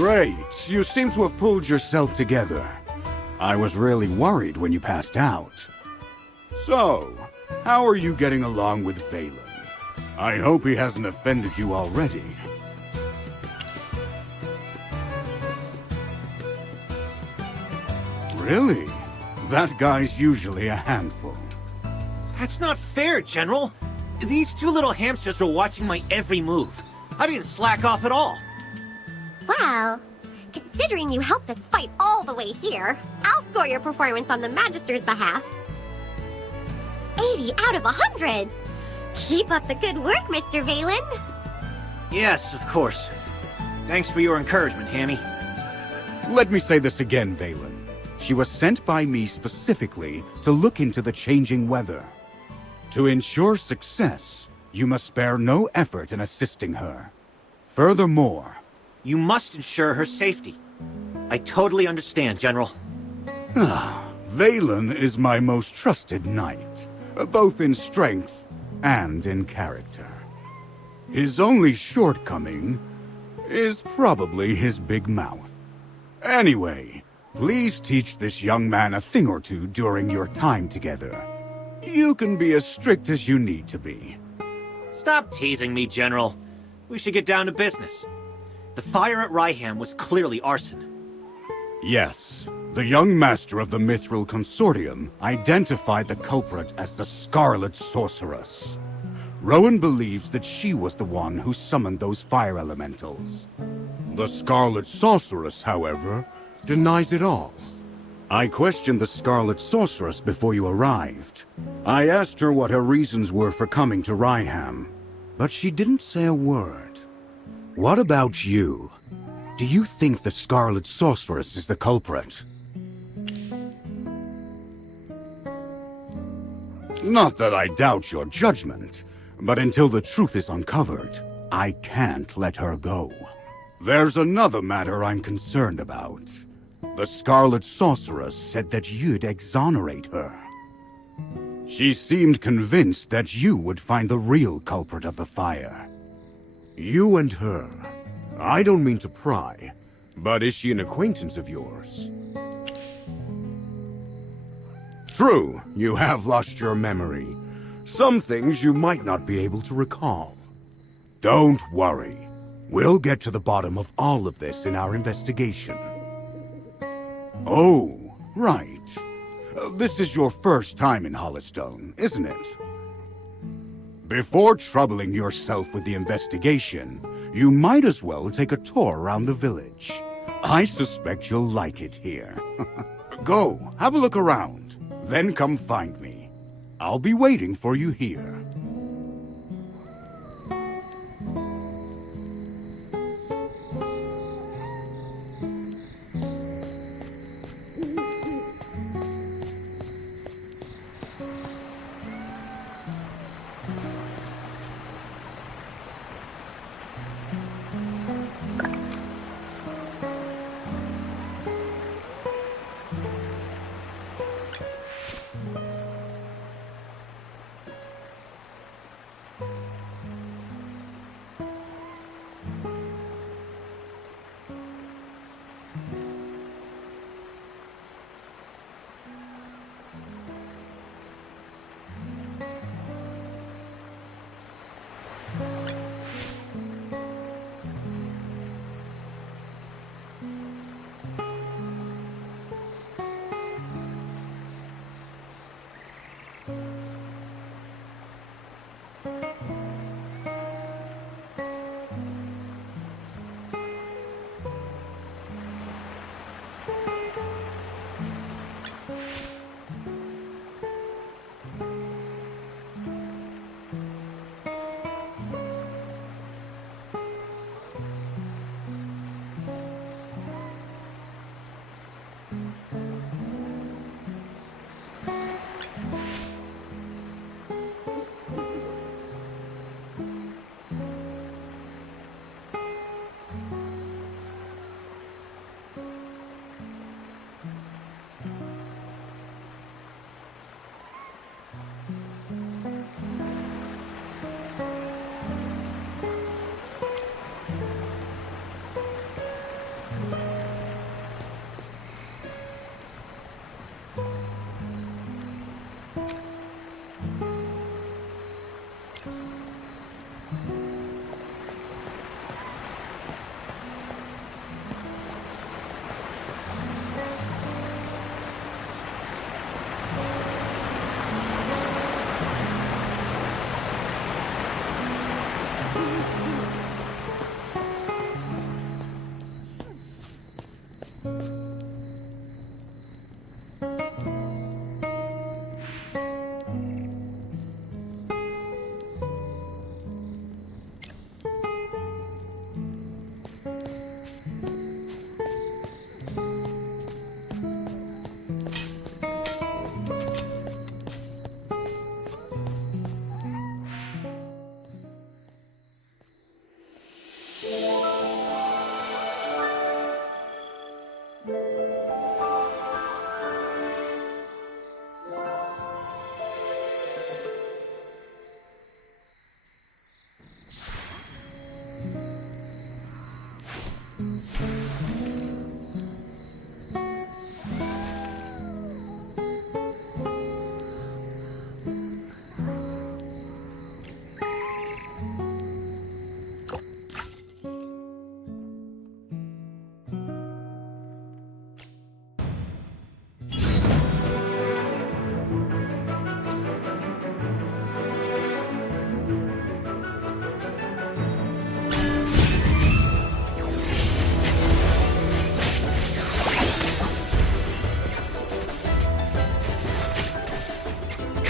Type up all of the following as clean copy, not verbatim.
Great. You seem to have pulled yourself together. I was really worried when you passed out. So, how are you getting along with Valen? I hope he hasn't offended you already. Really? That guy's usually a handful. That's not fair, General. These two little hamsters were watching my every move. I didn't slack off at all. Well, considering you helped us fight all the way here, I'll score your performance on the Magister's behalf. 80 out of 100! Keep up the good work, Mr. Valen. Yes, of course. Thanks for your encouragement, Hammy. Let me say this again, Valen. She was sent by me specifically to look into the changing weather. To ensure success, you must spare no effort in assisting her. Furthermore, You must ensure her safety. I totally understand, General. Valen is my most trusted knight, both in strength and in character. His only shortcoming is probably his big mouth. Anyway, please teach this young man a thing or two during your time together. You can be as strict as you need to be. Stop teasing me, General. We should get down to business. The fire at Ryham was clearly arson. Yes, the young master of the Mithril Consortium identified the culprit as the Scarlet Sorceress. Rowan believes that she was the one who summoned those fire elementals. The Scarlet Sorceress, however, denies it all. I questioned the Scarlet Sorceress before you arrived. I asked her what her reasons were for coming to Ryham, but she didn't say a word. What about you? Do you think the Scarlet Sorceress is the culprit? Not that I doubt your judgment, but until the truth is uncovered, I can't let her go. There's another matter I'm concerned about. The Scarlet Sorceress said that you'd exonerate her. She seemed convinced that you would find the real culprit of the fire. You and her. I don't mean to pry, but is she an acquaintance of yours? True, you have lost your memory. Some things you might not be able to recall. Don't worry. We'll get to the bottom of all of this in our investigation. Oh, right. This is your first time in Hollystone, isn't it? Before troubling yourself with the investigation, you might as well take a tour around the village. I suspect you'll like it here. Go, have a look around, then come find me. I'll be waiting for you here.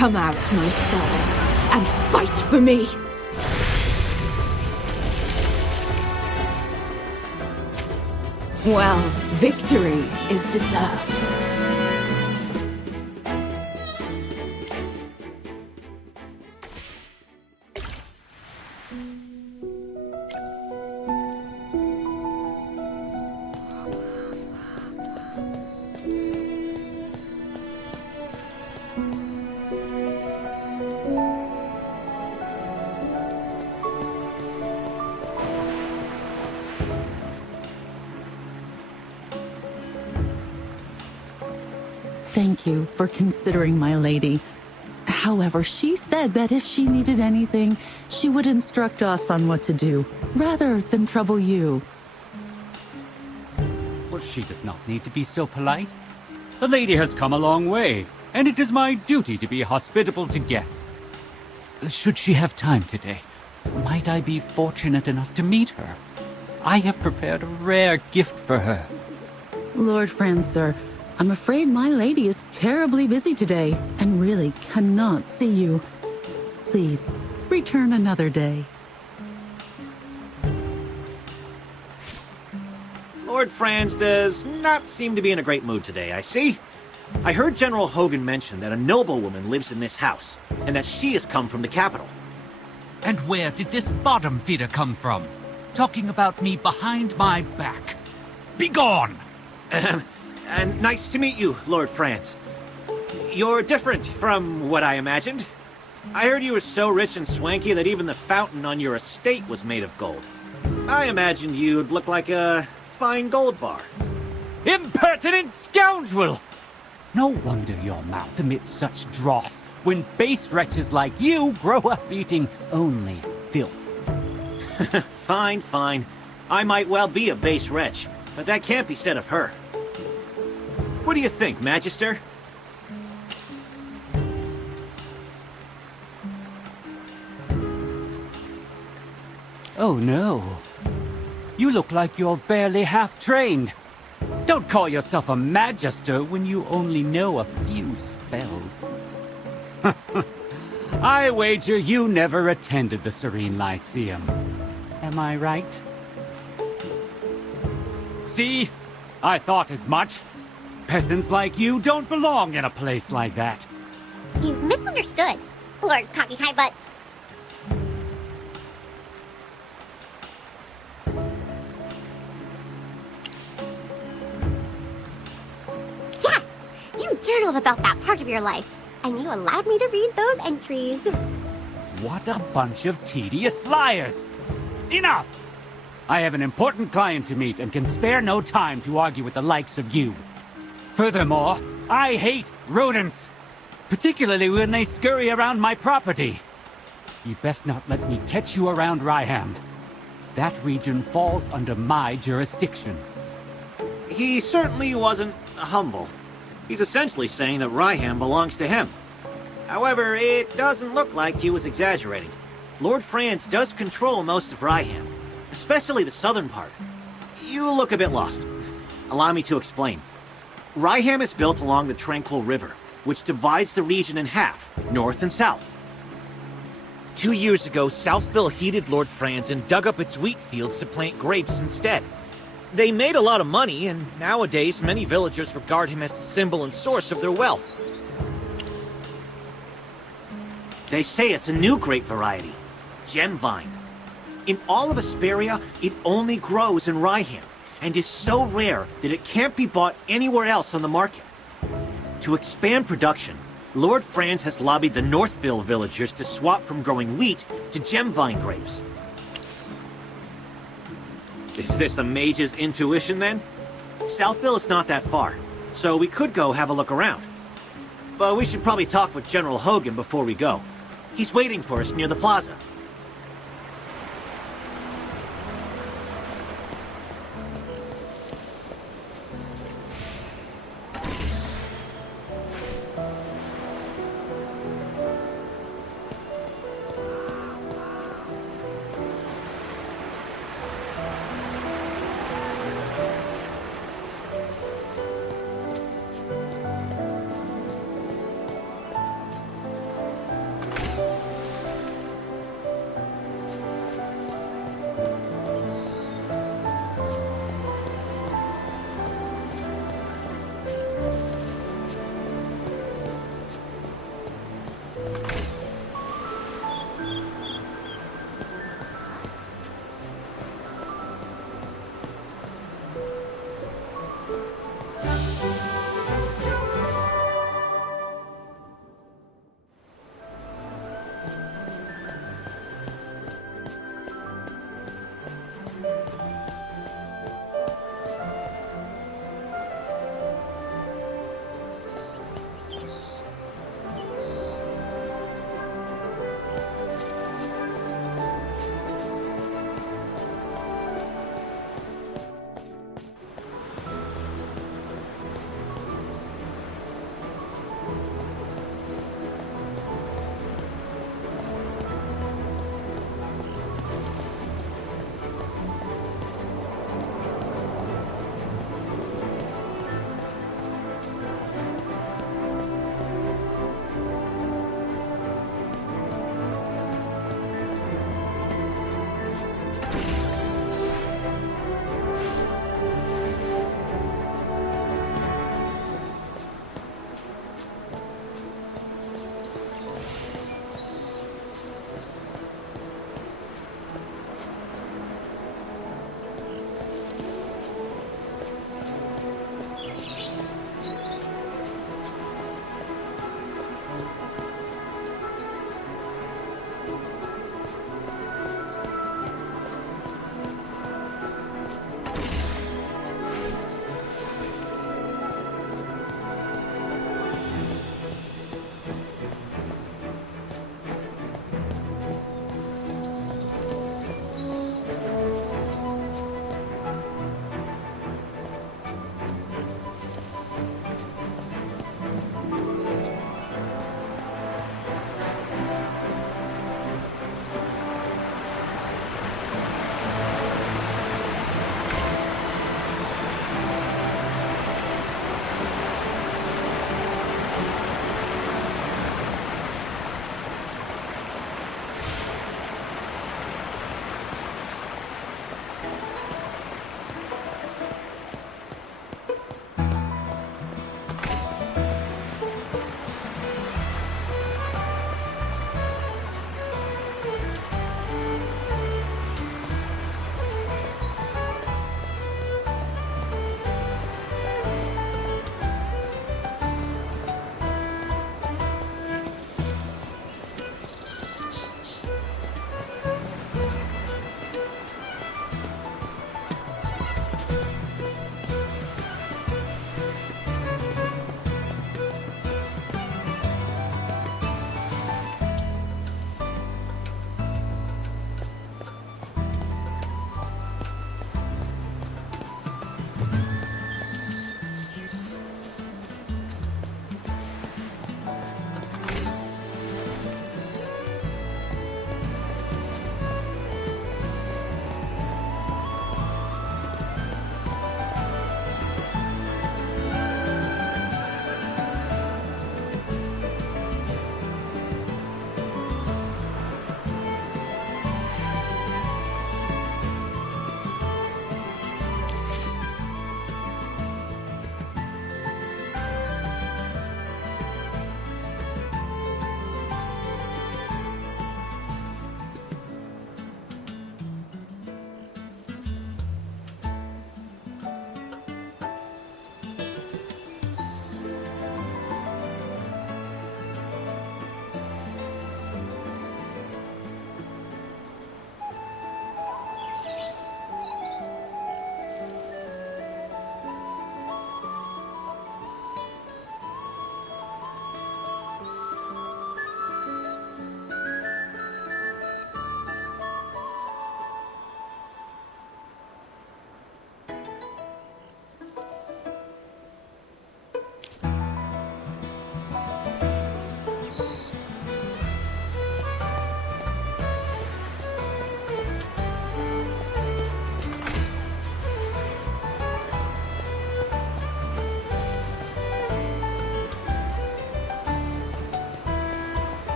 Come out, my servant, and fight for me! Well, victory is deserved. Thank you for considering my lady. However, she said that if she needed anything, she would instruct us on what to do, rather than trouble you. Well, she does not need to be so polite. The lady has come a long way, and it is my duty to be hospitable to guests. Should she have time today, might I be fortunate enough to meet her? I have prepared a rare gift for her. Lord Franz, sir, I'm afraid my lady is terribly busy today, and really cannot see you. Please, return another day. Lord Franz does not seem to be in a great mood today, I see. I heard General Hogan mention that a noblewoman lives in this house, and that she has come from the capital. And where did this bottom feeder come from? Talking about me behind my back. Begone! And nice to meet you, Lord Franz. You're different from what I imagined. I heard you were so rich and swanky that even the fountain on your estate was made of gold. I imagined you'd look like a fine gold bar. Impertinent scoundrel! No wonder your mouth emits such dross when base wretches like you grow up eating only filth. Fine, fine. I might well be a base wretch, but that can't be said of her. What do you think, Magister? Oh no. You look like you're barely half-trained. Don't call yourself a magister when you only know a few spells. I wager you never attended the Serene Lyceum. Am I right? See? I thought as much. Peasants like you don't belong in a place like that. You've misunderstood, Lord Cocky High Butt. Yes! You journaled about that part of your life, and you allowed me to read those entries. What a bunch of tedious liars! Enough! I have an important client to meet and can spare no time to argue with the likes of you. Furthermore, I hate rodents, particularly when they scurry around my property. You best not let me catch you around Ryham. That region falls under my jurisdiction. He certainly wasn't humble. He's essentially saying that Ryham belongs to him. However, it doesn't look like he was exaggerating. Lord Franz does control most of Ryham, especially the southern part. You look a bit lost. Allow me to explain. Ryham is built along the Tranquil River, which divides the region in half, north and south. 2 years ago, Southville heeded Lord Franz and dug up its wheat fields to plant grapes instead. They made a lot of money, and nowadays many villagers regard him as the symbol and source of their wealth. They say it's a new grape variety, Gem Vine. In all of Asperia, it only grows in Ryham, and is so rare that it can't be bought anywhere else on the market. To expand production, Lord Franz has lobbied the Northville villagers to swap from growing wheat to Gem Vine grapes. Is this the mage's intuition, then? Southville is not that far, so we could go have a look around. But we should probably talk with General Hogan before we go. He's waiting for us near the plaza.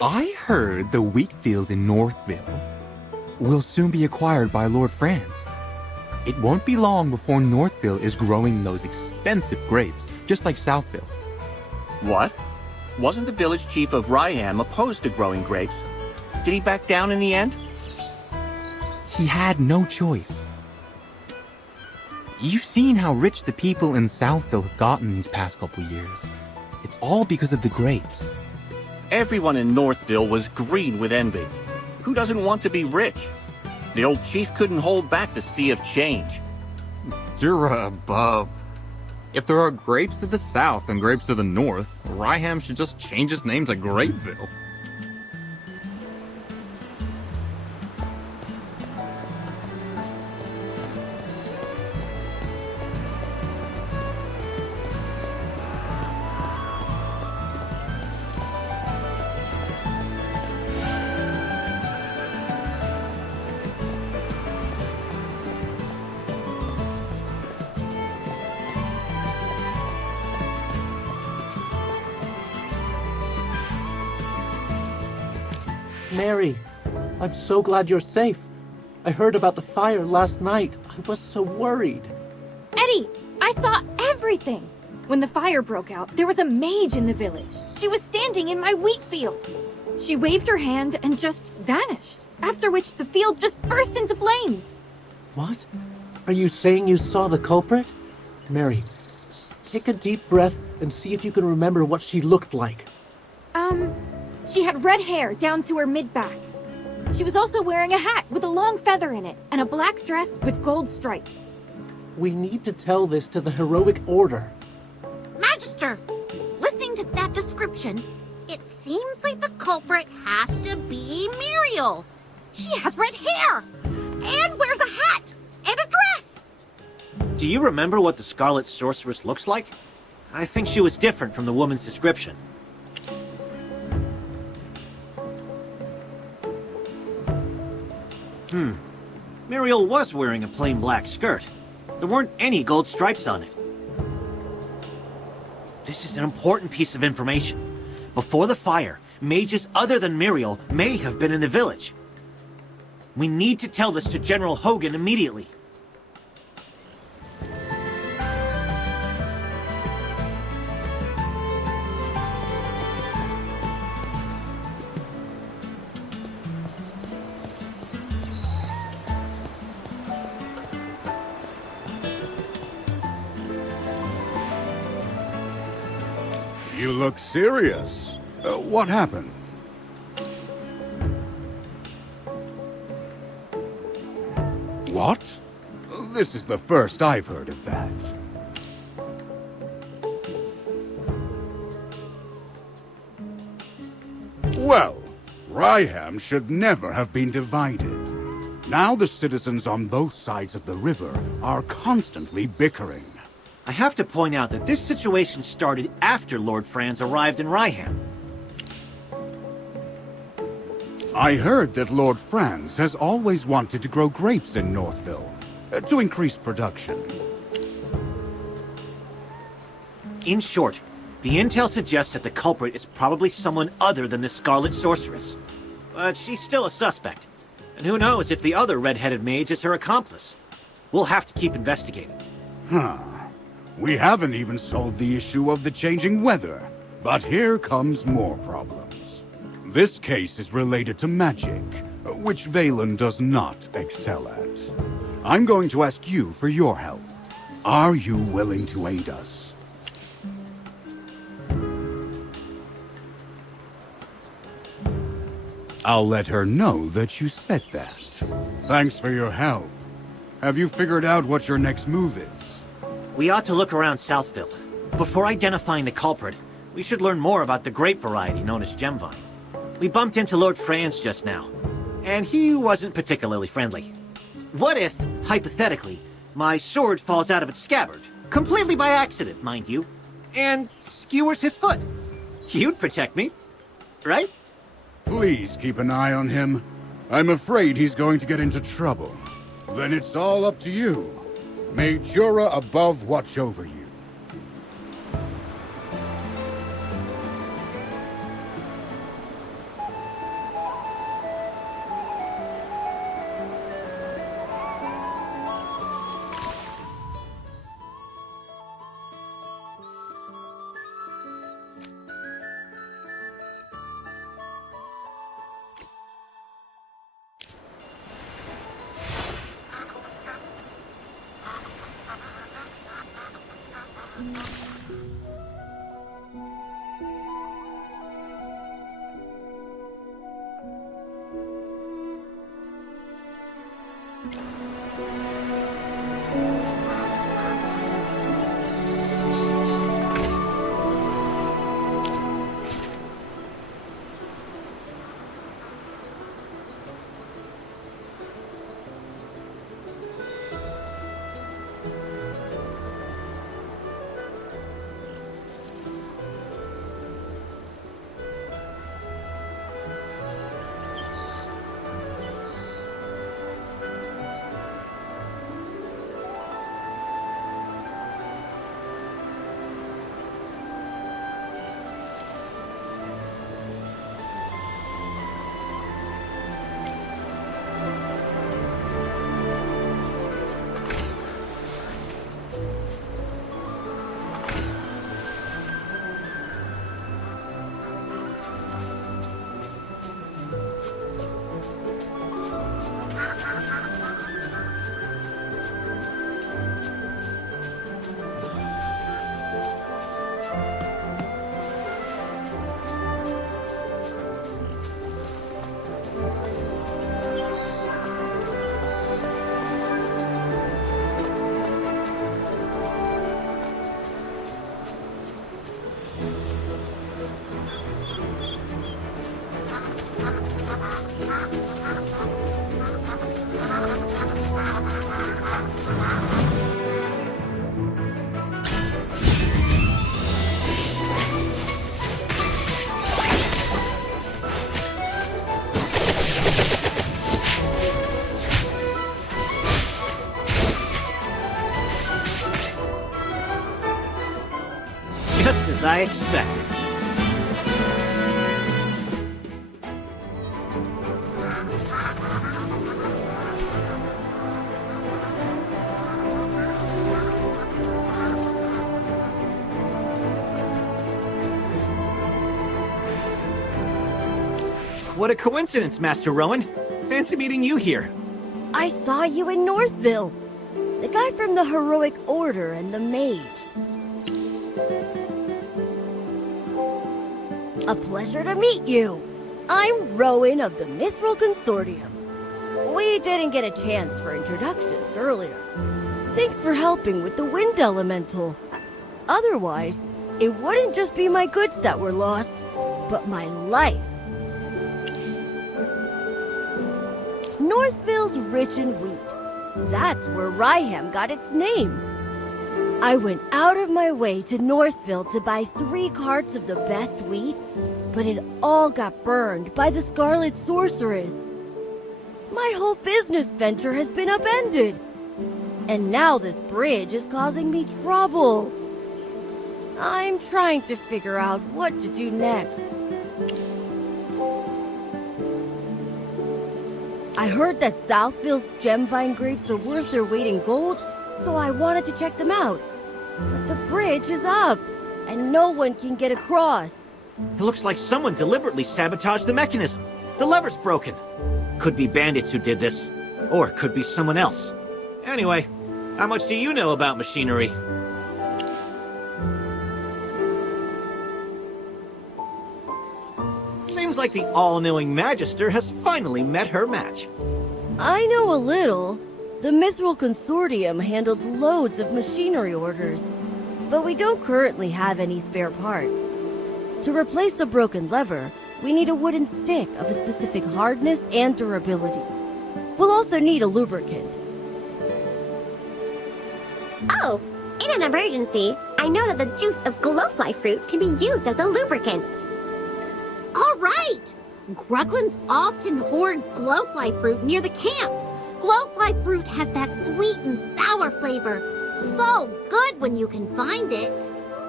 I heard the wheat fields in Northville will soon be acquired by Lord Franz. It won't be long before Northville is growing those expensive grapes, just like Southville. What? Wasn't the village chief of Ryham opposed to growing grapes? Did he back down in the end? He had no choice. You've seen how rich the people in Southville have gotten these past couple years. It's all because of the grapes. Everyone in Northville was green with envy. Who doesn't want to be rich? The old chief couldn't hold back the sea of change. You're above. If there are grapes to the south and grapes to the north, Ryham should just change its name to Grapeville. Mary, I'm so glad you're safe. I heard about the fire last night. I was so worried. Eddie, I saw everything. When the fire broke out, there was a mage in the village. She was standing in my wheat field. She waved her hand and just vanished, after which the field just burst into flames. What? Are you saying you saw the culprit? Mary, take a deep breath and see if you can remember what she looked like. She had red hair down to her mid-back. She was also wearing a hat with a long feather in it and a black dress with gold stripes. We need to tell this to the heroic order. Magister, listening to that description, it seems like the culprit has to be Muriel. She has red hair and wears a hat and a dress. Do you remember what the Scarlet Sorceress looks like? I think she was different from the woman's description. Muriel was wearing a plain black skirt. There weren't any gold stripes on it. This is an important piece of information. Before the fire, mages other than Muriel may have been in the village. We need to tell this to General Hogan immediately. You look serious. What happened? What? This is the first I've heard of that. Well, Ryham should never have been divided. Now the citizens on both sides of the river are constantly bickering. I have to point out that this situation started after Lord Franz arrived in Ryham. I heard that Lord Franz has always wanted to grow grapes in Northville, to increase production. In short, the intel suggests that the culprit is probably someone other than the Scarlet Sorceress. But she's still a suspect. And who knows if the other red-headed mage is her accomplice. We'll have to keep investigating. Huh. We haven't even solved the issue of the changing weather. But here comes more problems. This case is related to magic, which Valen does not excel at. I'm going to ask you for your help. Are you willing to aid us? I'll let her know that you said that. Thanks for your help. Have you figured out what your next move is? We ought to look around Southville. Before identifying the culprit, we should learn more about the grape variety known as Gemvine. We bumped into Lord Franz just now, and he wasn't particularly friendly. What if, hypothetically, my sword falls out of its scabbard, completely by accident, mind you, and skewers his foot? You'd protect me, right? Please keep an eye on him. I'm afraid he's going to get into trouble. Then it's all up to you. May Jura above watch over you. Just as I expected. What a coincidence, Master Rowan. Fancy meeting you here. I saw you in Northville. The guy from the Heroic Order and the Mage. A pleasure to meet you. I'm Rowan of the Mithril Consortium. We didn't get a chance for introductions earlier. Thanks for helping with the Wind Elemental. Otherwise, it wouldn't just be my goods that were lost, but my life. Northville's rich in wheat. That's where Ryham got its name. I went out of my way to Northville to buy 3 carts of the best wheat, but it all got burned by the Scarlet Sorceress. My whole business venture has been upended, and now this bridge is causing me trouble. I'm trying to figure out what to do next. I heard that Southville's gemvine grapes are worth their weight in gold, so I wanted to check them out. But the bridge is up, and no one can get across. It looks like someone deliberately sabotaged the mechanism. The lever's broken. Could be bandits who did this, or it could be someone else. Anyway, how much do you know about machinery? Seems like the all-knowing Magister has finally met her match. I know a little. The Mithril Consortium handled loads of machinery orders, but we don't currently have any spare parts. To replace the broken lever, we need a wooden stick of a specific hardness and durability. We'll also need a lubricant. Oh, in an emergency, I know that the juice of glowfly fruit can be used as a lubricant. All right! Gruglins often hoard glowfly fruit near the camp. Glowfly fruit has that sweet and sour flavor. So good when you can find it.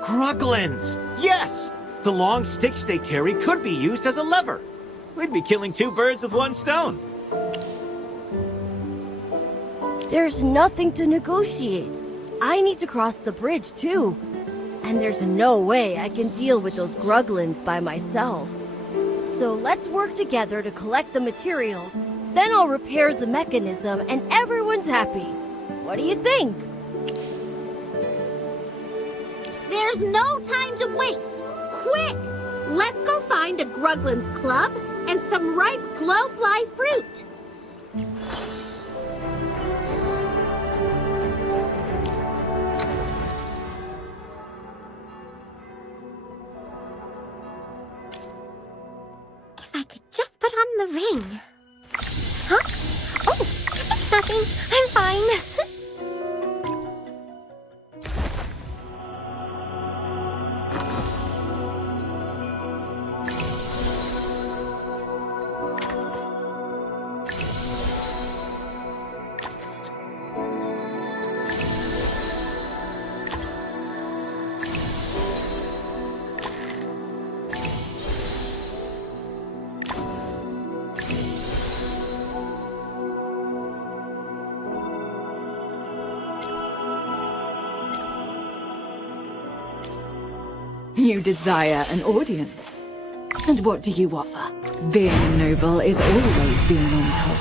Gruglins! Yes! The long sticks they carry could be used as a lever. We'd be killing 2 birds with 1 stone. There's nothing to negotiate. I need to cross the bridge too. And there's no way I can deal with those Gruglins by myself. So let's work together to collect the materials. Then I'll repair the mechanism and everyone's happy. What do you think? There's no time to waste. Quick! Let's go find a Gruglin's club and some ripe glowfly fruit. ring. Huh? Oh, it's nothing. I'm fine. You desire an audience. And what do you offer? Being a noble is always being on top.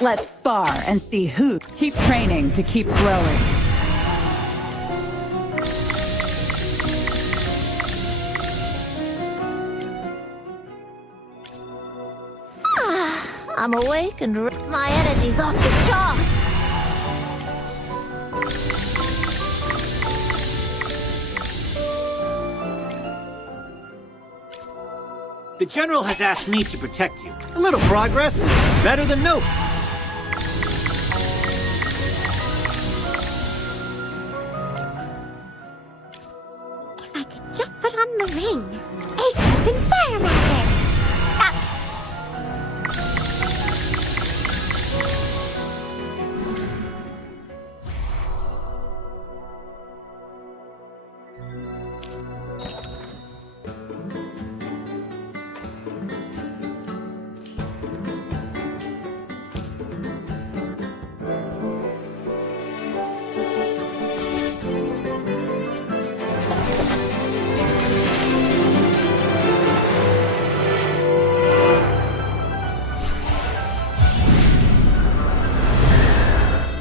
Let's spar and see who. Keep training to keep growing. I'm awake and my energy's off the charts. The General has asked me to protect you. A little progress is better than no. If I could just put on the ring. Acorns and fire magic.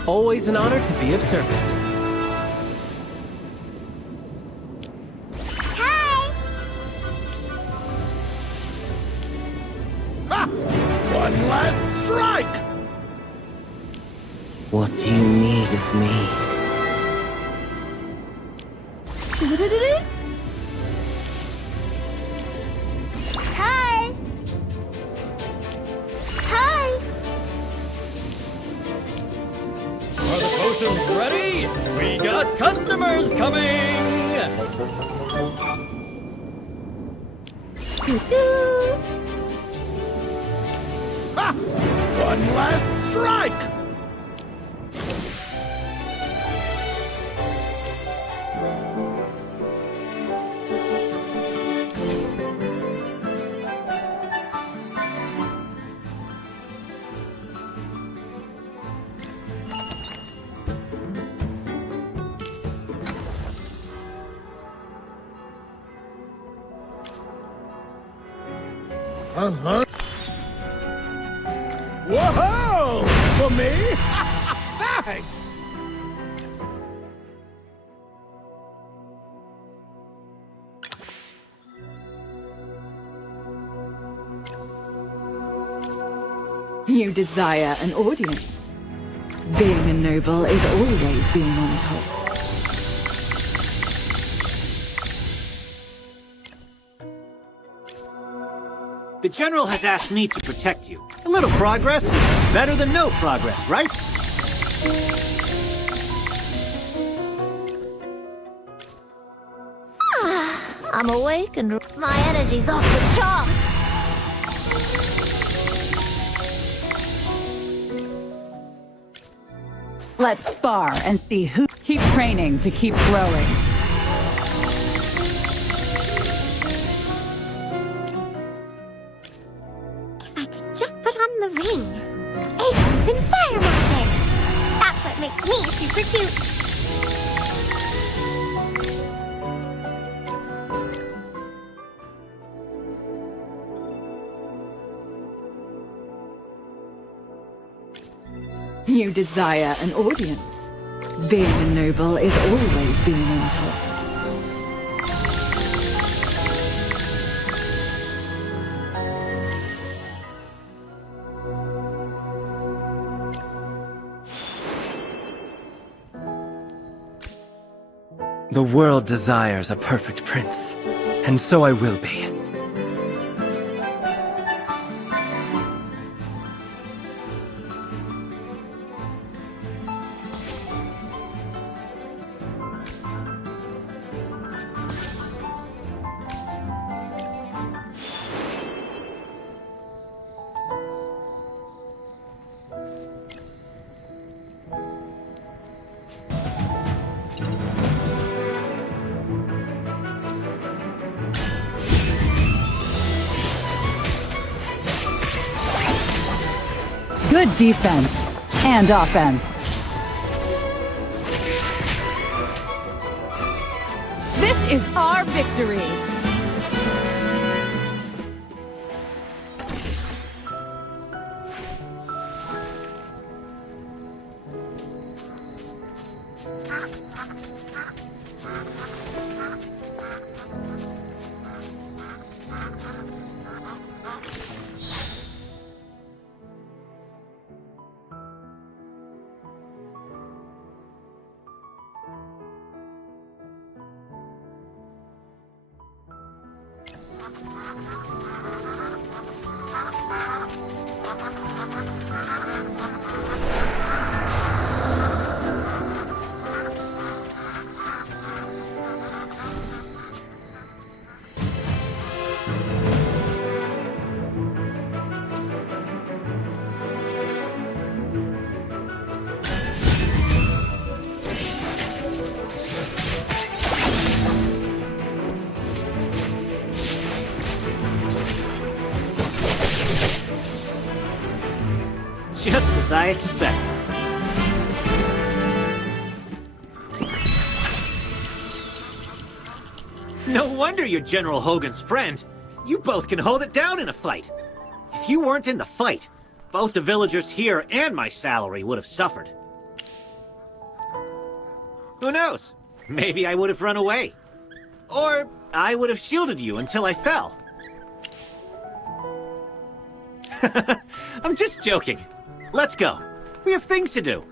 Always an honor to be of service. Hi! One last strike! What do you need of me? Hi! Hi! Are the potions ready? We got customers coming! One last strike! Whoa! For me? Thanks! You desire an audience. Being a noble is always being on top. The General has asked me to protect you. A little progress is better than no progress, right? I'm awake and my energy's off the charts. Let's spar and see who. Keep training to keep growing. If I could just put on the ring. Acorns and fire magic. That's what makes me super cute. You desire an audience. Being a noble is always being on top. The world desires a perfect prince, and so I will be. Good defense and offense. This is our victory! Just as I expected. No wonder you're General Hogan's friend. You both can hold it down in a fight. If you weren't in the fight, both the villagers here and my salary would have suffered. Who knows? Maybe I would have run away. Or I would have shielded you until I fell. I'm just joking. Let's go. We have things to do.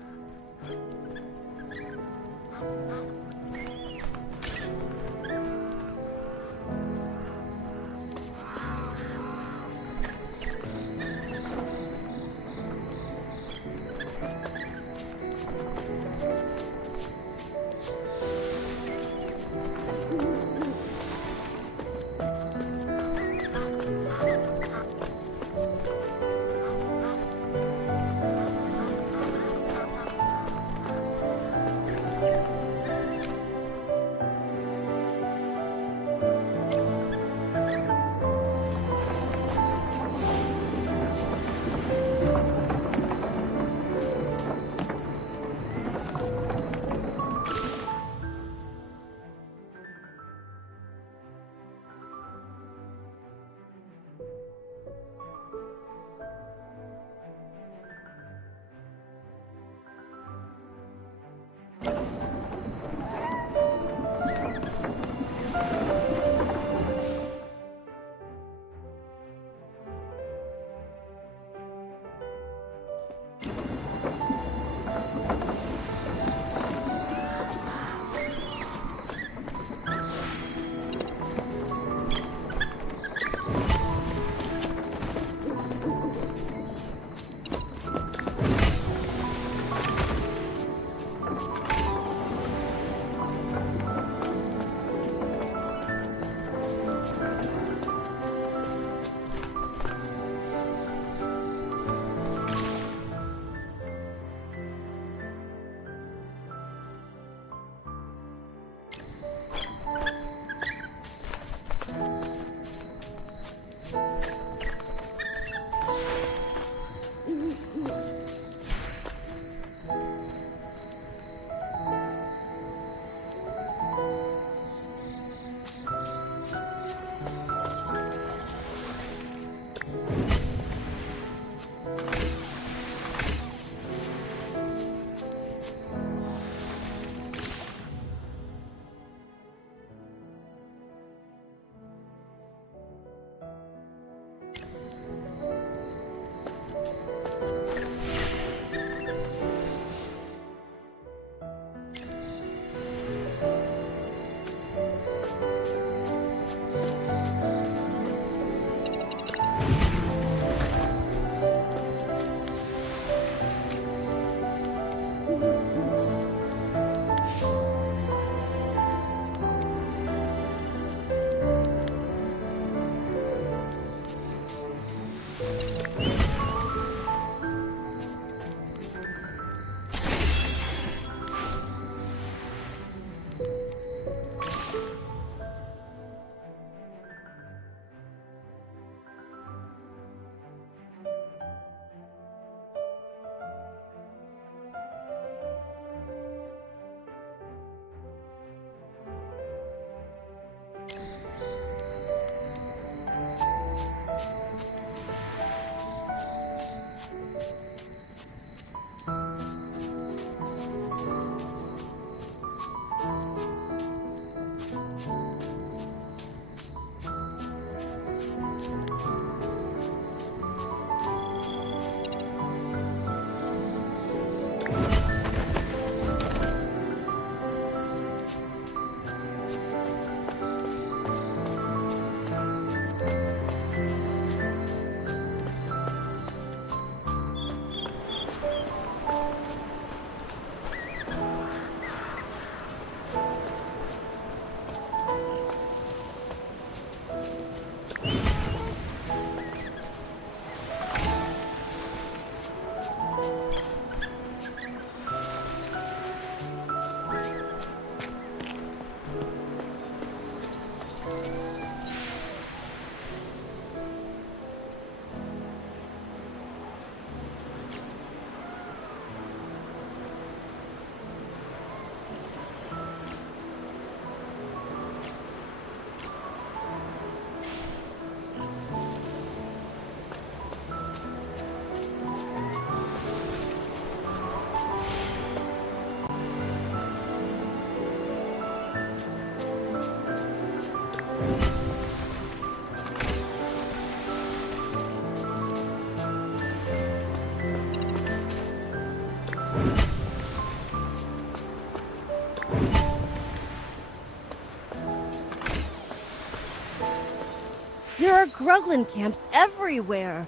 There are Gruglin camps everywhere.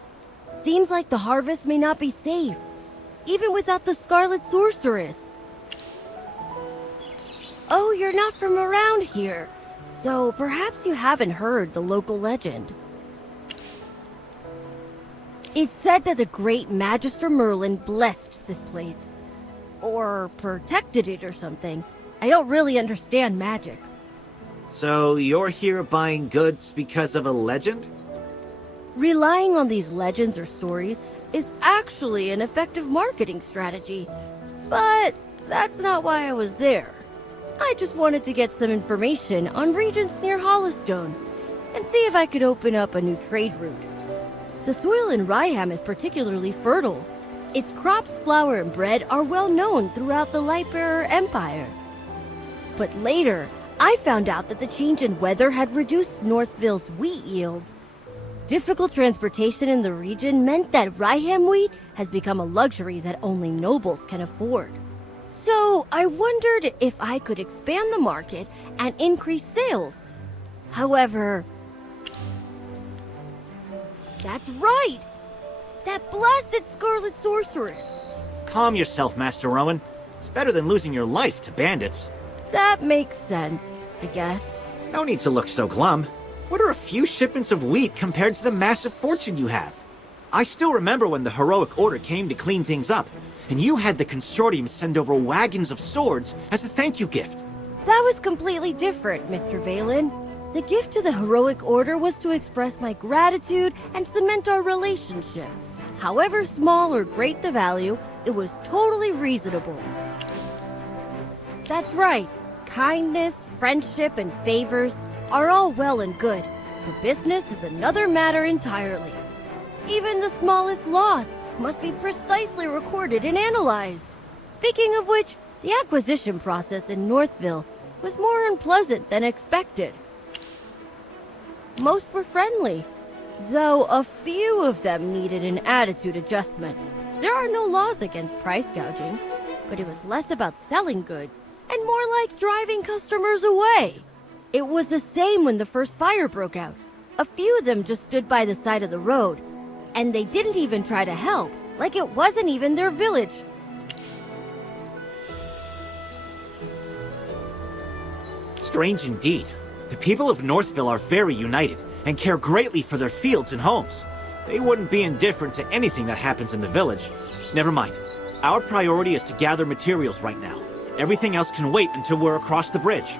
Seems like the harvest may not be safe, even without the Scarlet Sorceress. Oh, you're not from around here, so perhaps you haven't heard the local legend. It's said that the great Magister Merlin blessed this place. Or protected it or something. I don't really understand magic. So you're here buying goods because of a legend? Relying on these legends or stories is actually an effective marketing strategy. But that's not why I was there. I just wanted to get some information on regions near Hollowstone and see if I could open up a new trade route. The soil in Ryham is particularly fertile. Its crops, flour, and bread are well known throughout the Lightbearer Empire. But later, I found out that the change in weather had reduced Northville's wheat yields. Difficult transportation in the region meant that Ryham wheat has become a luxury that only nobles can afford. So I wondered if I could expand the market and increase sales. However, that's right! That blasted Scarlet Sorceress! Calm yourself, Master Rowan. It's better than losing your life to bandits. That makes sense, I guess. No need to look so glum. What are a few shipments of wheat compared to the massive fortune you have? I still remember when the Heroic Order came to clean things up, and you had the Consortium send over wagons of swords as a thank you gift. That was completely different, Mr. Valen. The gift to the Heroic Order was to express my gratitude and cement our relationship. However small or great the value, it was totally reasonable. That's right. Kindness, friendship, and favors are all well and good, but business is another matter entirely. Even the smallest loss must be precisely recorded and analyzed. Speaking of which, the acquisition process in Northville was more unpleasant than expected. Most were friendly, though a few of them needed an attitude adjustment. There are no laws against price gouging, but it was less about selling goods and more like driving customers away. It was the same when the first fire broke out. A few of them just stood by the side of the road, and they didn't even try to help, like it wasn't even their village. Strange indeed. The people of Northville are very united and care greatly for their fields and homes. They wouldn't be indifferent to anything that happens in the village. Never mind. Our priority is to gather materials right now. Everything else can wait until we're across the bridge.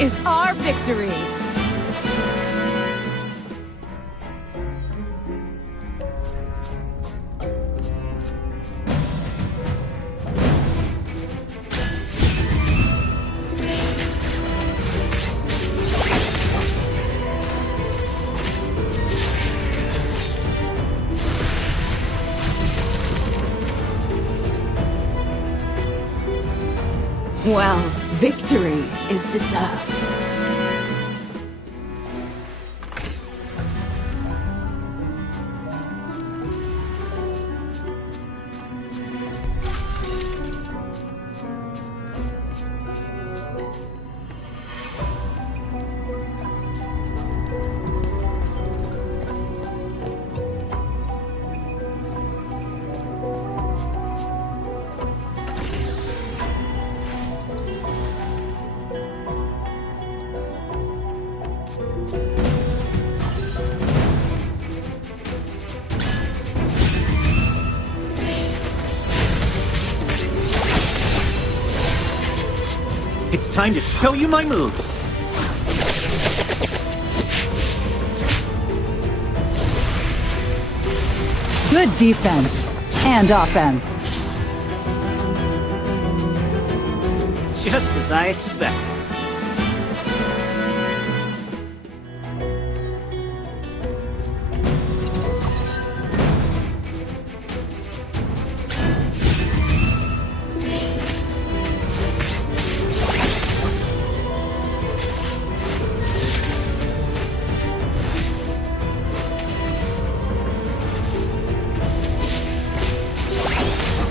is our victory! Well, victory is deserved. It's time to show you my moves. Good defense and offense. Just as I expected.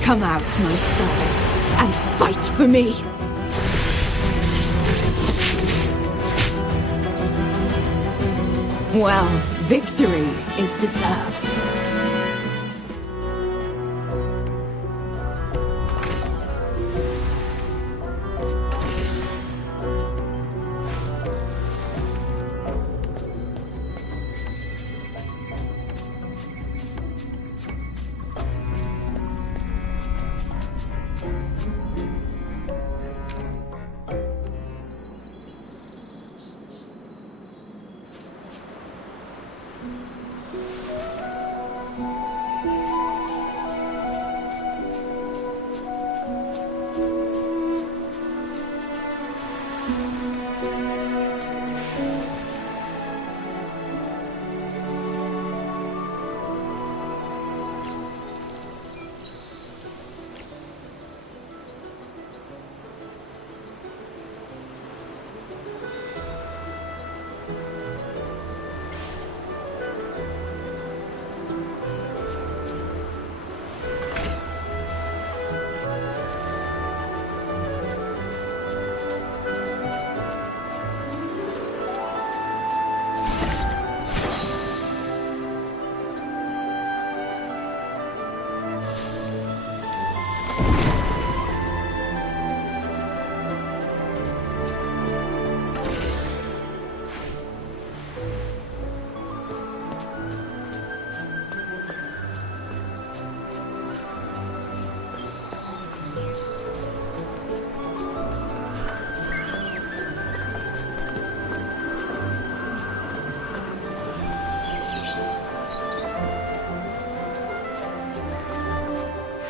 Come out, my servant, and fight for me! Well, victory is deserved.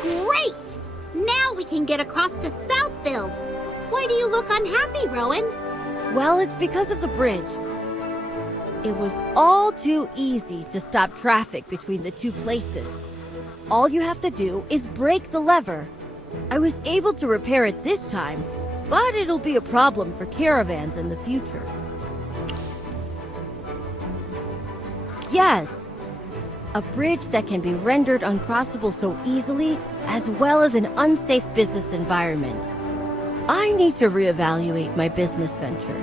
Great! Now we can get across to Southville. Why do you look unhappy, Rowan? Well, it's because of the bridge. It was all too easy to stop traffic between the two places. All you have to do is break the lever. I was able to repair it this time, but it'll be a problem for caravans in the future. Yes, a bridge that can be rendered uncrossable so easily, as well as an unsafe business environment. I need to reevaluate my business venture.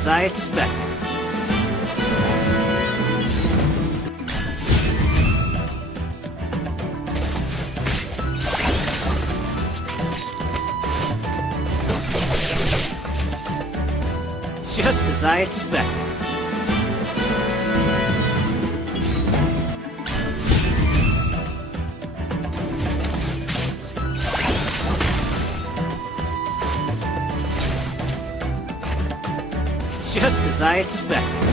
as I expected. Just as I expected. Just as I expected.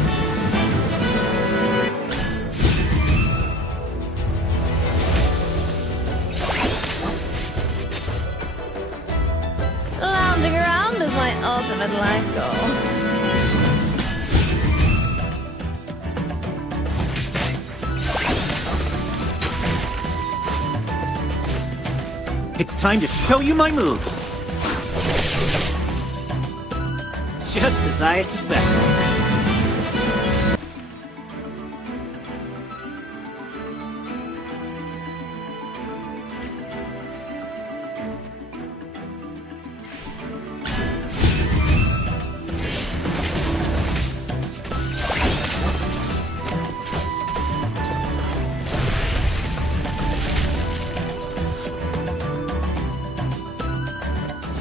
Lounging around is my ultimate life goal. It's time to show you my moves. Just as I expected.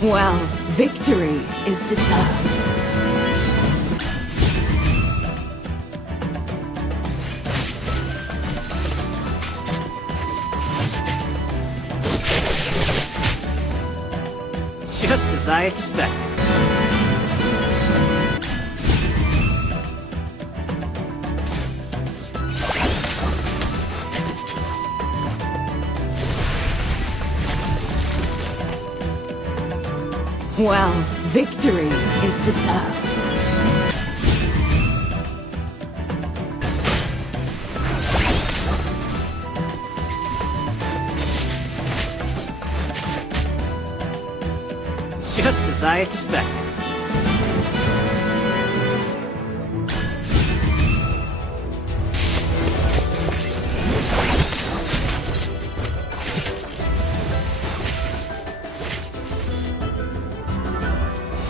Well, victory is deserved. Just as I expected. Well, victory is deserved. Just as I expected.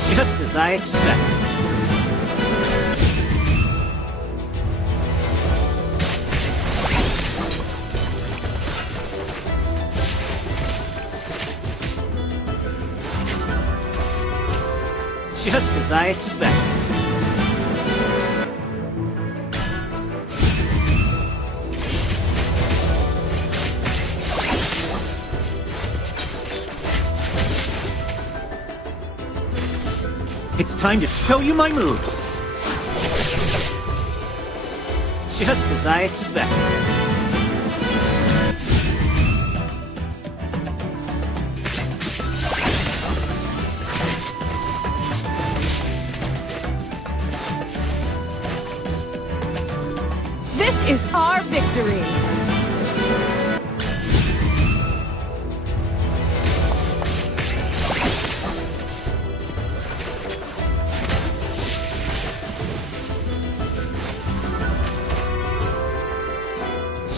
Just as I expected. Just as I expected. It's time to show you my moves. Just as I expected. This is our victory!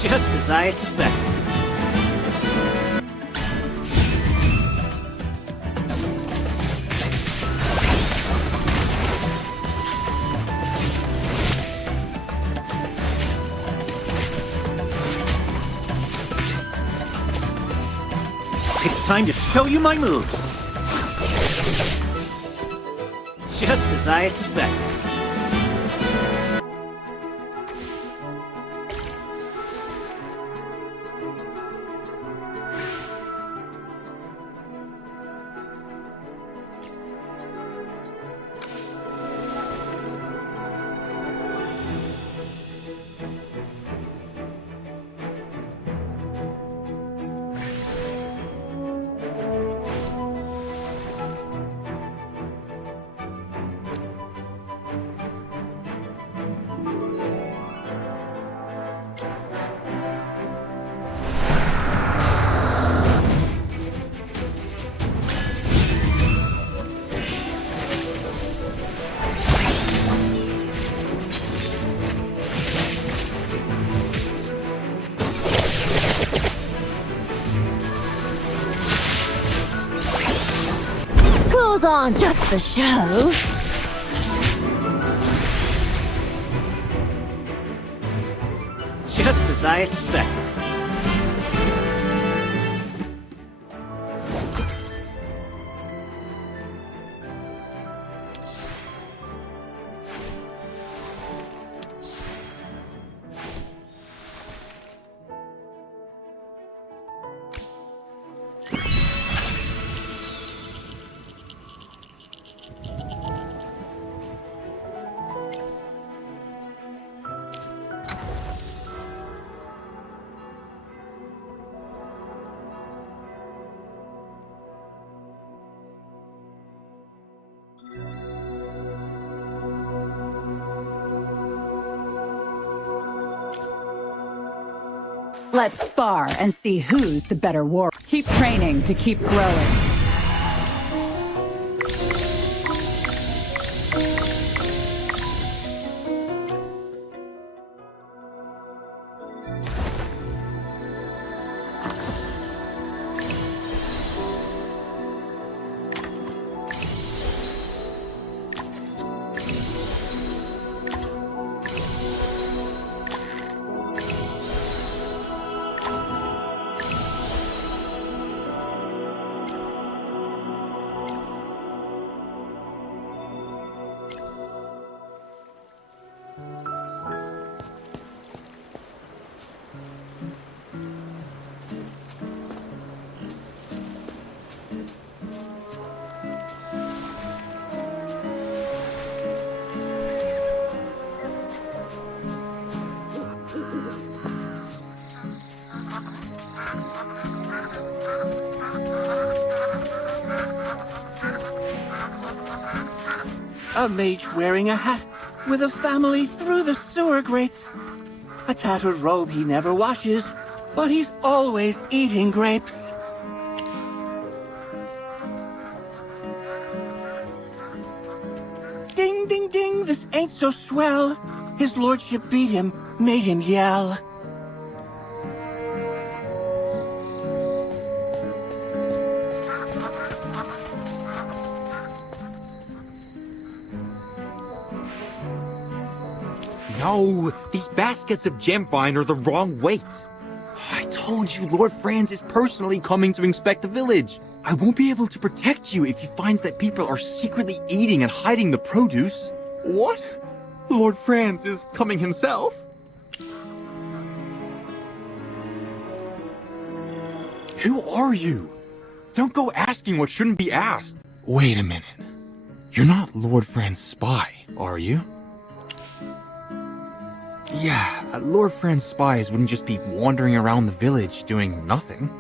Just as I expected. It's time to show you my moves. Just as I expected. Clothes on just for show. Just as I expected. Let's spar and see who's the better warrior. Keep training to keep growing. A mage wearing a hat with a family through the sewer grates. A tattered robe he never washes, but he's always eating grapes. Ding, ding, ding, this ain't so swell. His lordship beat him, made him yell. No, these baskets of gemvine are the wrong weight. I told you Lord Franz is personally coming to inspect the village. I won't be able to protect you if he finds that people are secretly eating and hiding the produce. What? Lord Franz is coming himself? Who are you? Don't go asking what shouldn't be asked. Wait a minute. You're not Lord Franz's spy, are you? Yeah, Lord Franz's spies wouldn't just be wandering around the village doing nothing.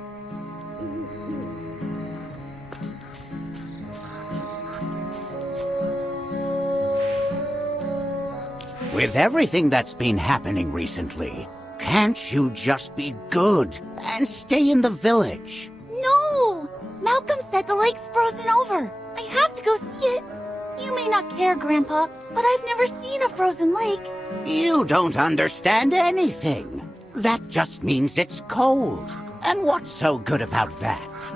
With everything that's been happening recently, can't you just be good and stay in the village? No! Malcolm said the lake's frozen over. I have to go see it. You may not care, Grandpa, but I've never seen a frozen lake. You don't understand anything. That just means it's cold. And what's so good about that?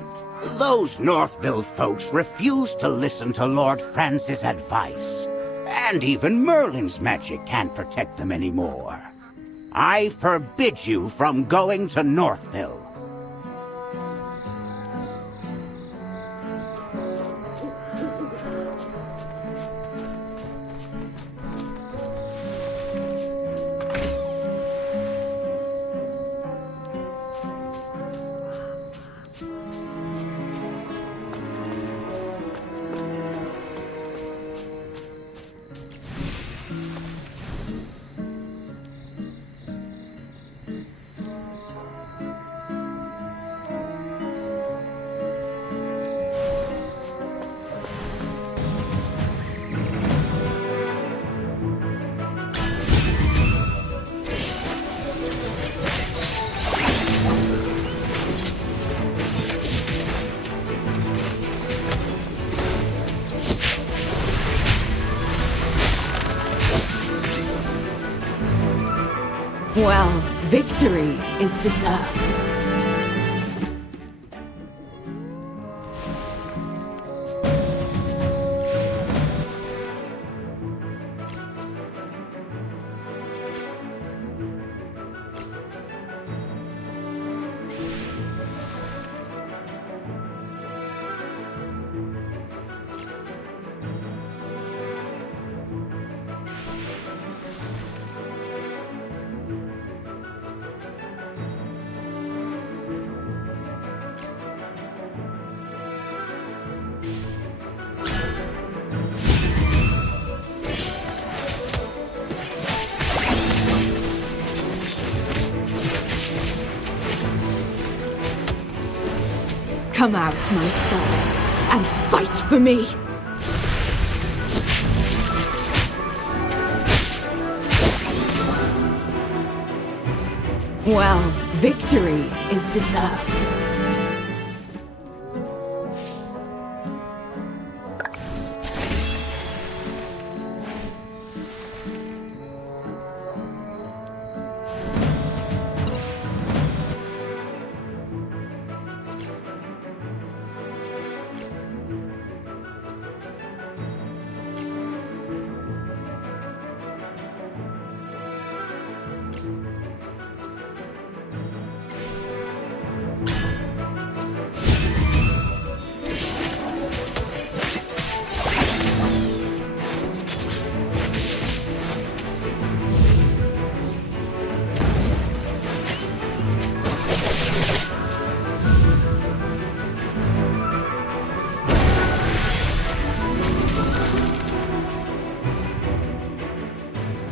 Those Northville folks refuse to listen to Lord Francis' advice. And even Merlin's magic can't protect them anymore. I forbid you from going to Northville. Well, victory is deserved. Come out, my side, and fight for me! Well, victory is deserved.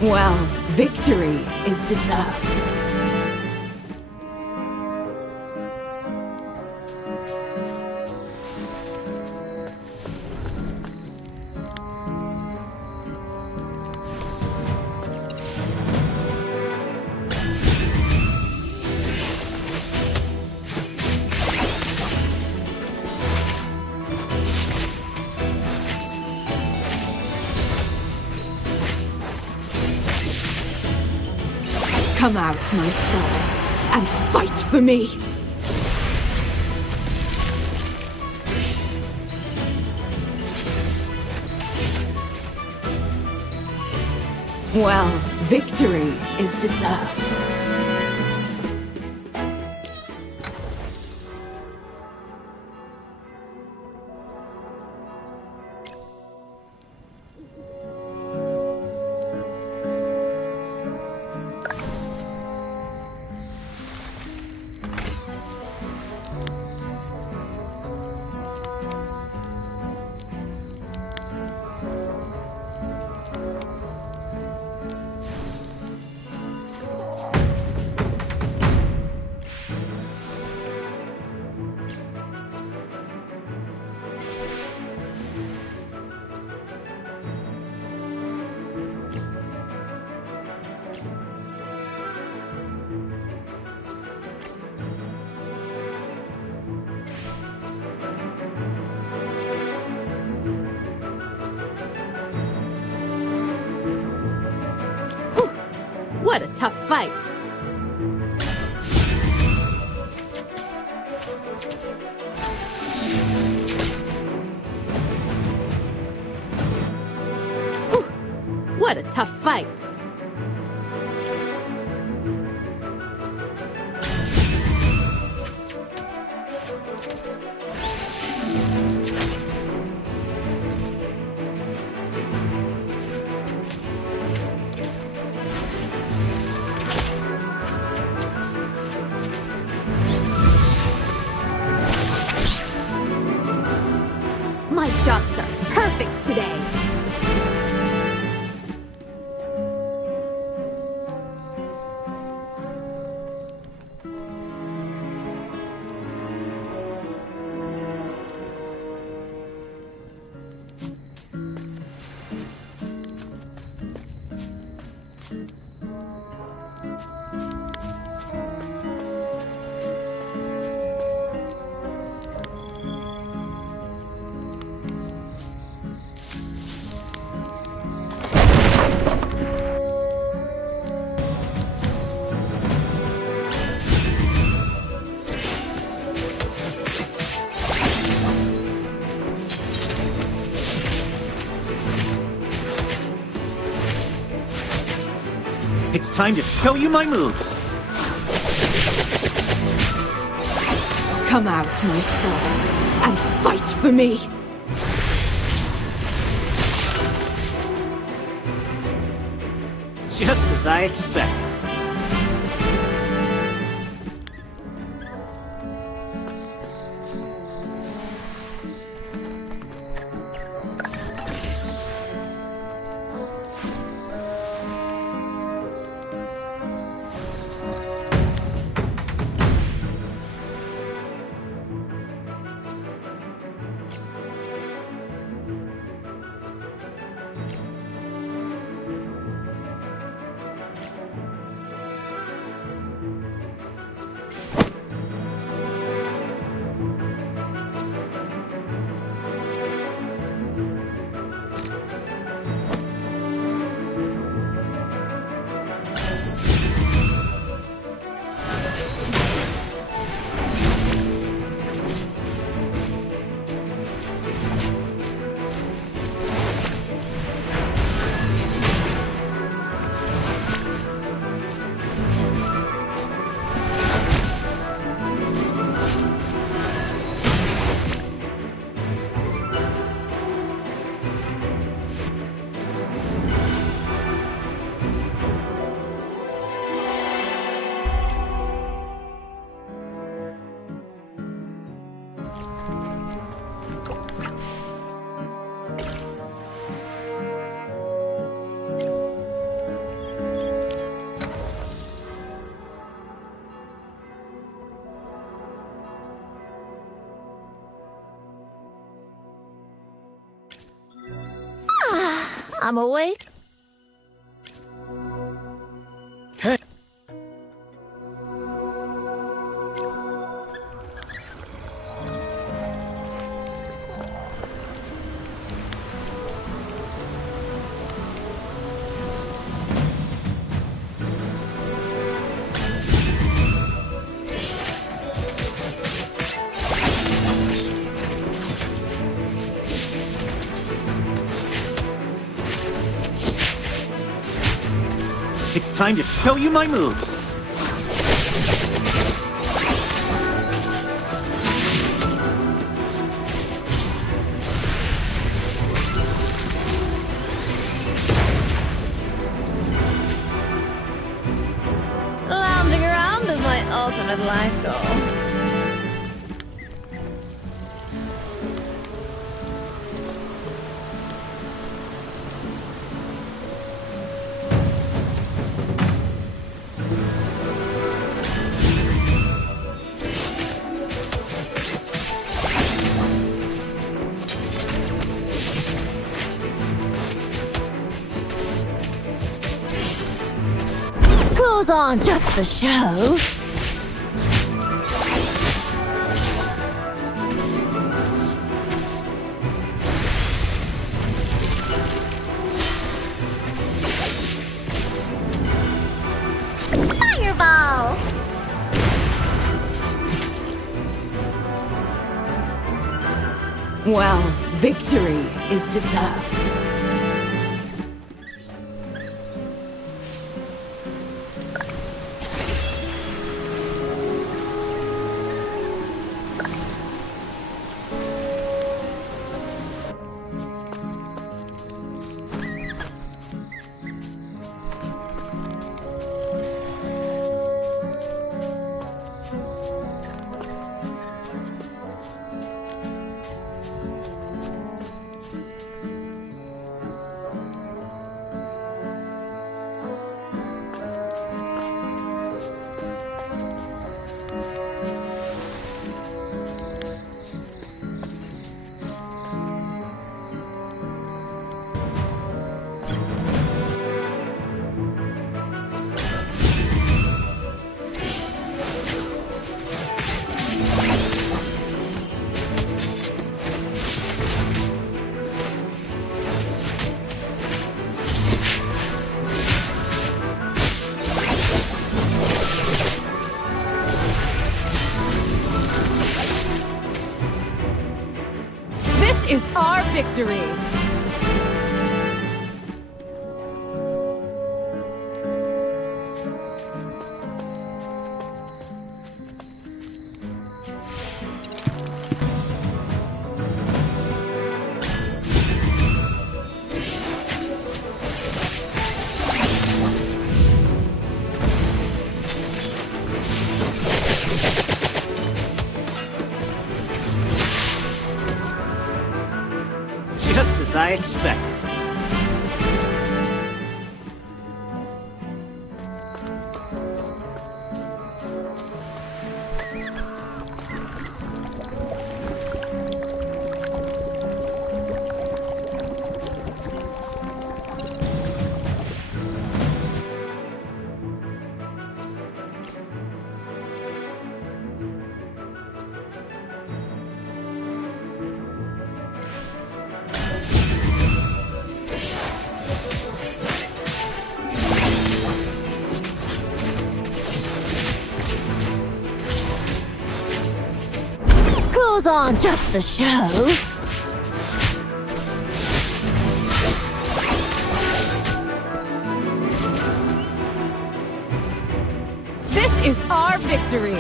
Well, victory is deserved. Come out, my side, and fight for me! Well, victory is deserved. What a tough fight. Whew. What a tough fight. My shots are perfect today. It's time to show you my moves. Come out, my side, and fight for me! Just as I expected. I'm awake. It's time to show you my moves. Lounging around is my ultimate life goal. Goes on just for show. Fireball! Well, victory is deserved. This is our victory! Just as I expected. Goes on just for show. This is our victory!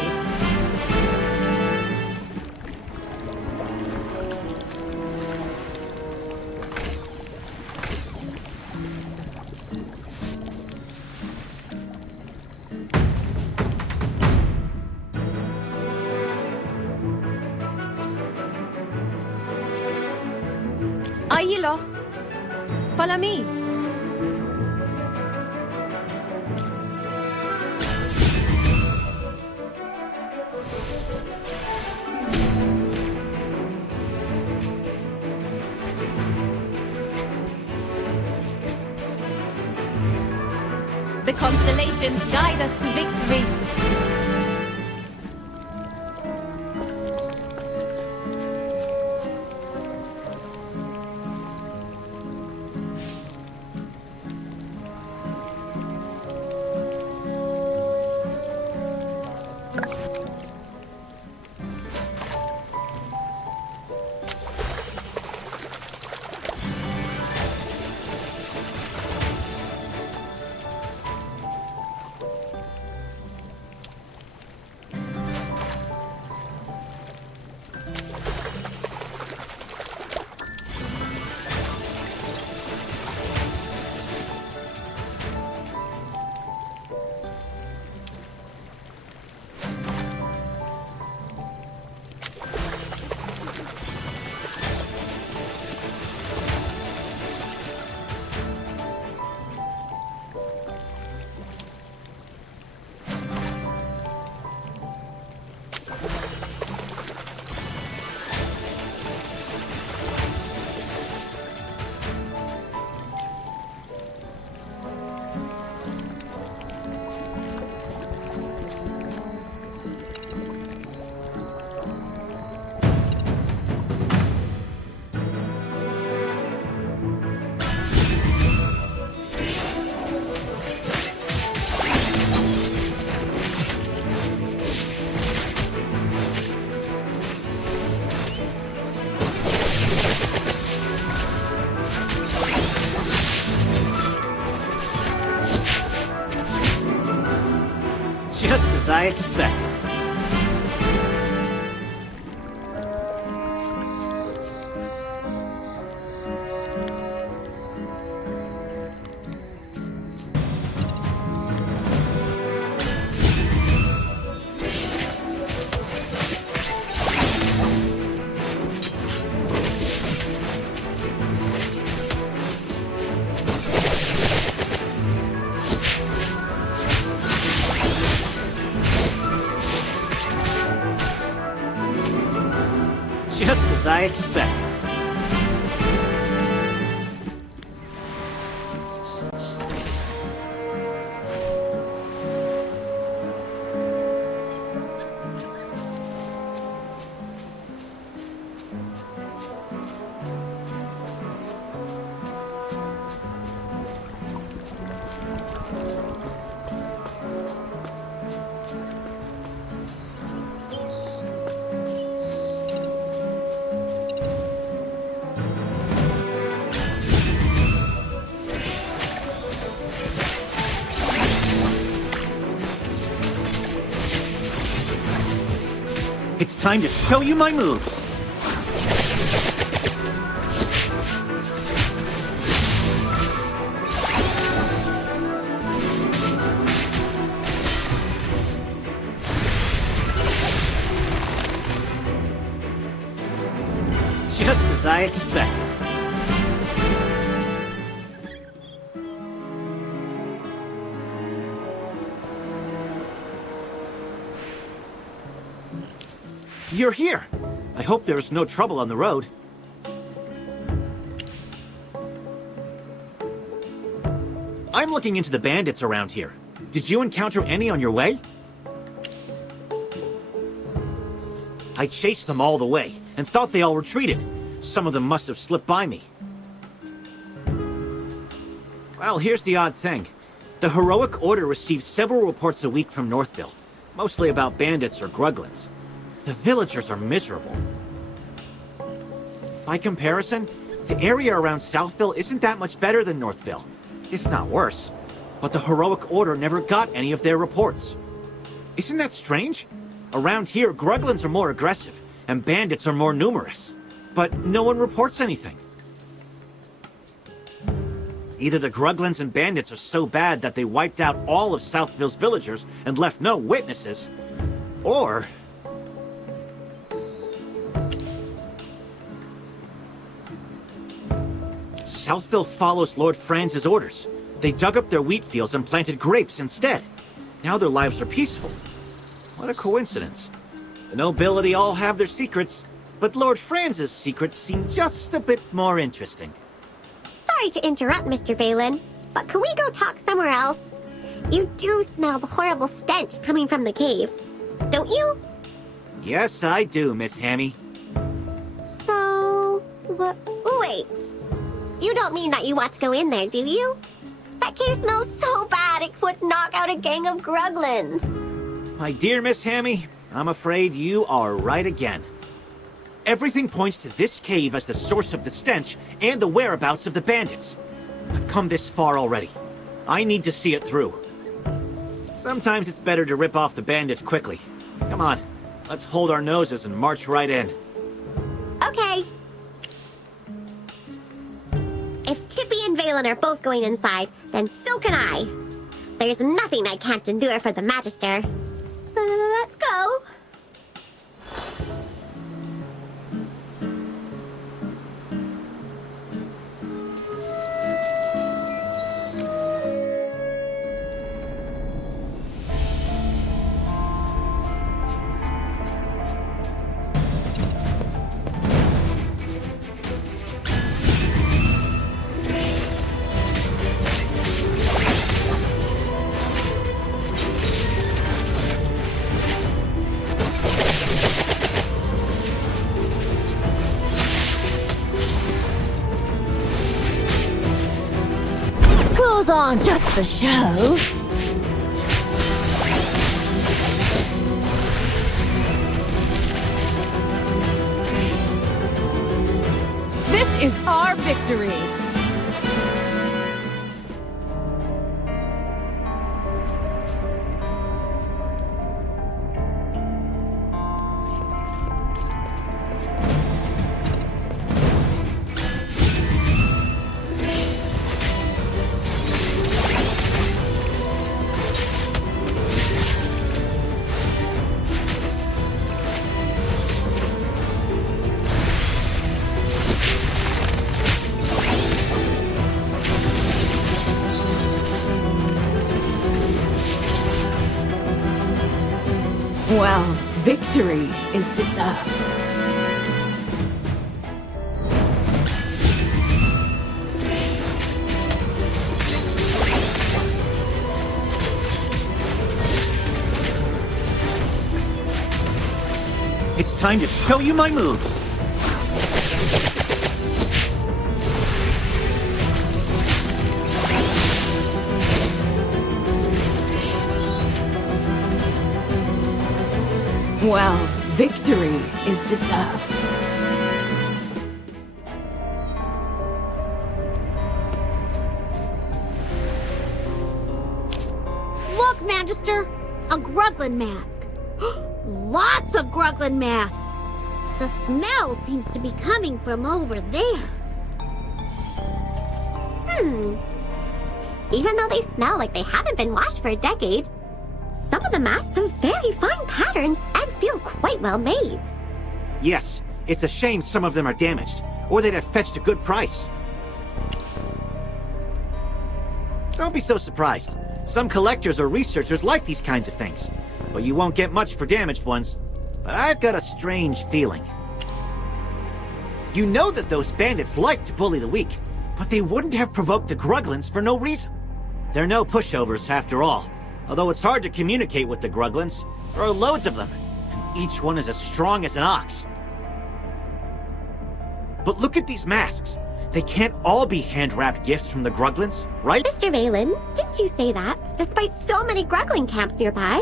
Are you lost? Follow me. The constellations guide us to victory. Just as I expected. Just as I expected. It's time to show you my moves. Just as I expected. You're here. I hope there's no trouble on the road. I'm looking into the bandits around here. Did you encounter any on your way? I chased them all the way and thought they all retreated. Some of them must have slipped by me. Well, here's the odd thing. The Heroic Order receives several reports a week from Northville, mostly about bandits or gruglins. The villagers are miserable. By comparison, the area around Southville isn't that much better than Northville, if not worse. But the Heroic Order never got any of their reports. Isn't that strange? Around here, gruglins are more aggressive, and bandits are more numerous. But no one reports anything. Either the gruglins and bandits are so bad that they wiped out all of Southville's villagers and left no witnesses, or... Southville follows Lord Franz's orders. They dug up their wheat fields and planted grapes instead. Now their lives are peaceful. What a coincidence. The nobility all have their secrets, but Lord Franz's secrets seem just a bit more interesting. Sorry to interrupt, Mr. Balin, but can we go talk somewhere else? You do smell the horrible stench coming from the cave, don't you? Yes, I do, Miss Hammy. So... wait. You don't mean that you want to go in there, do you? That cave smells so bad it would knock out a gang of Gruglins. My dear Miss Hammy, I'm afraid you are right again. Everything points to this cave as the source of the stench and the whereabouts of the bandits. I've come this far already. I need to see it through. Sometimes it's better to rip off the bandits quickly. Come on, let's hold our noses and march right in. Okay. If Chippy and Valen are both going inside, then so can I. There's nothing I can't endure for the Magister. Let's go. Goes on just for show. This is our victory! Well, victory is deserved. It's time to show you my moves. Well, victory is deserved. Look, Magister! A Gruglin mask. Lots of Gruglin masks. The smell seems to be coming from over there. Even though they smell like they haven't been washed for a decade, some of the masks have very fine patterns and feel quite well made. Yes, it's a shame some of them are damaged, or they'd have fetched a good price. Don't be so surprised. Some collectors or researchers like these kinds of things, but you won't get much for damaged ones. But I've got a strange feeling. You know that those bandits like to bully the weak, but they wouldn't have provoked the Gruglins for no reason. They're no pushovers, after all. Although it's hard to communicate with the Gruglins. There are loads of them, and each one is as strong as an ox. But look at these masks. They can't all be hand-wrapped gifts from the Gruglins, right? Mr. Valen, didn't you say that, despite so many Gruglin camps nearby,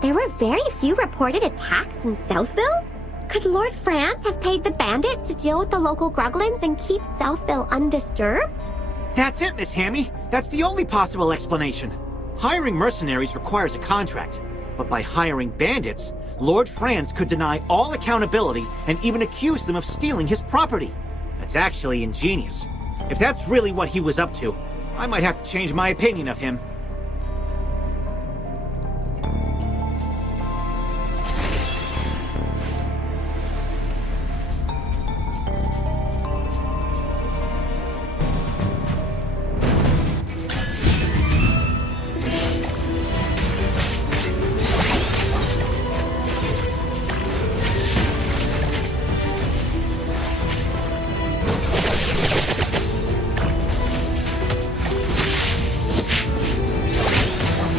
there were very few reported attacks in Southville? Could Lord France have paid the bandits to deal with the local Gruglins and keep Southville undisturbed? That's it, Miss Hammy. That's the only possible explanation. Hiring mercenaries requires a contract, but by hiring bandits, Lord Franz could deny all accountability and even accuse them of stealing his property. That's actually ingenious. If that's really what he was up to, I might have to change my opinion of him.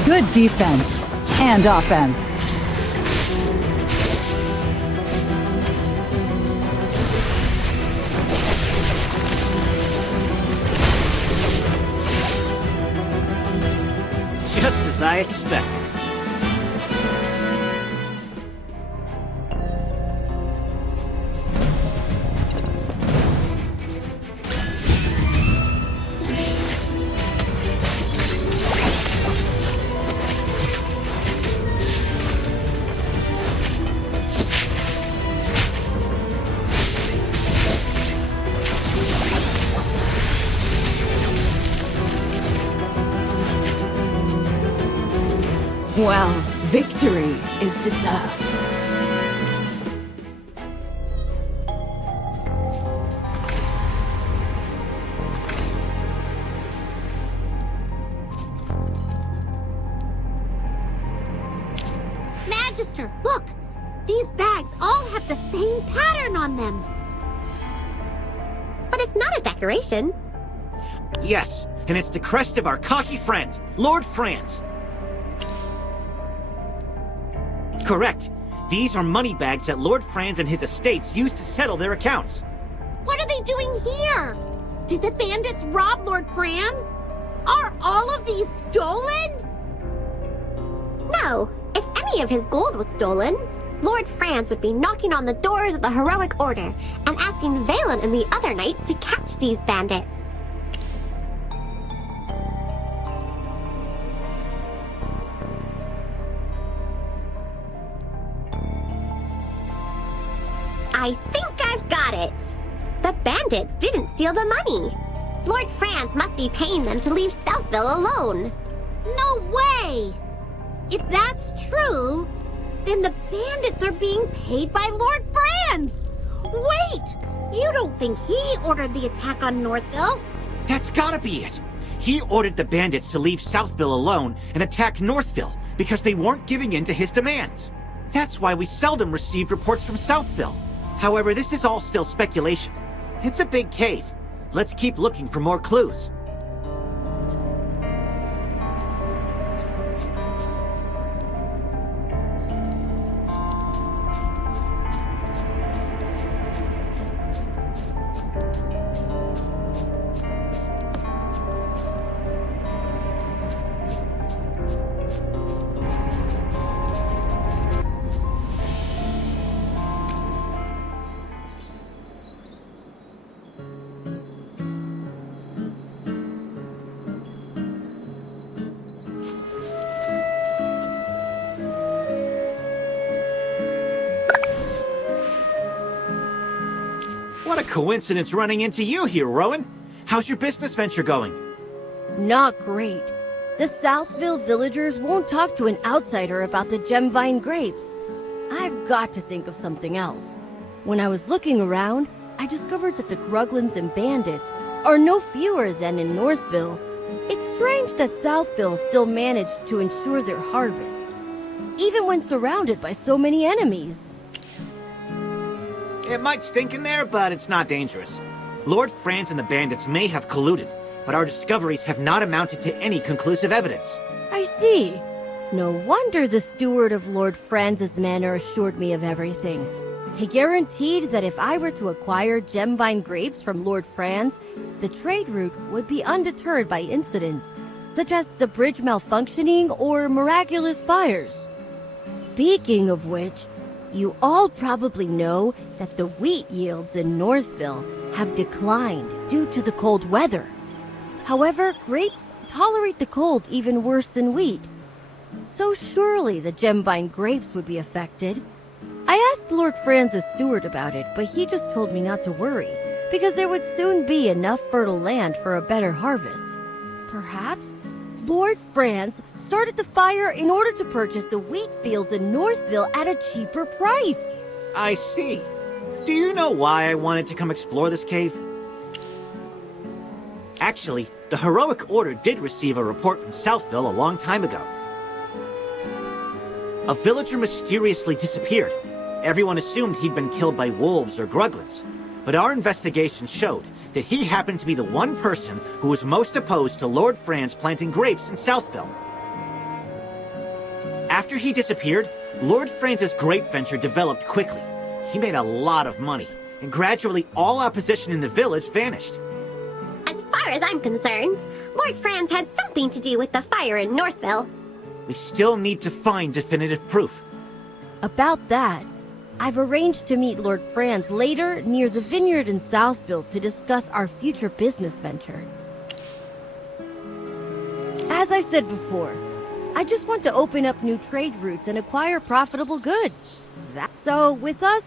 Good defense and offense. Just as I expected. Well, victory is deserved. Magister, look! These bags all have the same pattern on them. But it's not a decoration. Yes, and it's the crest of our cocky friend, Lord Franz. Correct. These are money bags that Lord Franz and his estates used to settle their accounts. What are they doing here? Did the bandits rob Lord Franz? Are all of these stolen? No. If any of his gold was stolen, Lord Franz would be knocking on the doors of the Heroic Order and asking Valen and the other knights to catch these bandits. I think I've got it. The bandits didn't steal the money. Lord Franz must be paying them to leave Southville alone. No way! If that's true, then the bandits are being paid by Lord Franz! Wait! You don't think he ordered the attack on Northville? That's gotta be it. He ordered the bandits to leave Southville alone and attack Northville because they weren't giving in to his demands. That's why we seldom received reports from Southville. However, this is all still speculation. It's a big cave. Let's keep looking for more clues. What a coincidence running into you here, Rowan. How's your business venture going? Not great. The Southville villagers won't talk to an outsider about the Gemvine grapes. I've got to think of something else. When I was looking around, I discovered that the Gruglins and bandits are no fewer than in Northville. It's strange that Southville still managed to ensure their harvest, even when surrounded by so many enemies. It might stink in there, but it's not dangerous. Lord Franz and the bandits may have colluded, but our discoveries have not amounted to any conclusive evidence. I see. No wonder the steward of Lord Franz's manor assured me of everything. He guaranteed that if I were to acquire Gemvine grapes from Lord Franz, the trade route would be undeterred by incidents, such as the bridge malfunctioning or miraculous fires. Speaking of which, you all probably know that the wheat yields in Northville have declined due to the cold weather. However, grapes tolerate the cold even worse than wheat. So surely the Gemvine grapes would be affected. I asked Lord Franz's steward about it, but he just told me not to worry, because there would soon be enough fertile land for a better harvest. Perhaps Lord Franz started the fire in order to purchase the wheat fields in Northville at a cheaper price. I see. Do you know why I wanted to come explore this cave? Actually, the Heroic Order did receive a report from Southville a long time ago. A villager mysteriously disappeared. Everyone assumed he'd been killed by wolves or Gruglins, but our investigation showed that he happened to be the one person who was most opposed to Lord Franz planting grapes in Southville. After he disappeared, Lord Francis' grape venture developed quickly. He made a lot of money, and gradually all opposition in the village vanished. As far as I'm concerned, Lord Franz had something to do with the fire in Northville. We still need to find definitive proof. About that, I've arranged to meet Lord Franz later near the vineyard in Southville to discuss our future business venture. As I said before, I just want to open up new trade routes and acquire profitable goods. So, with us,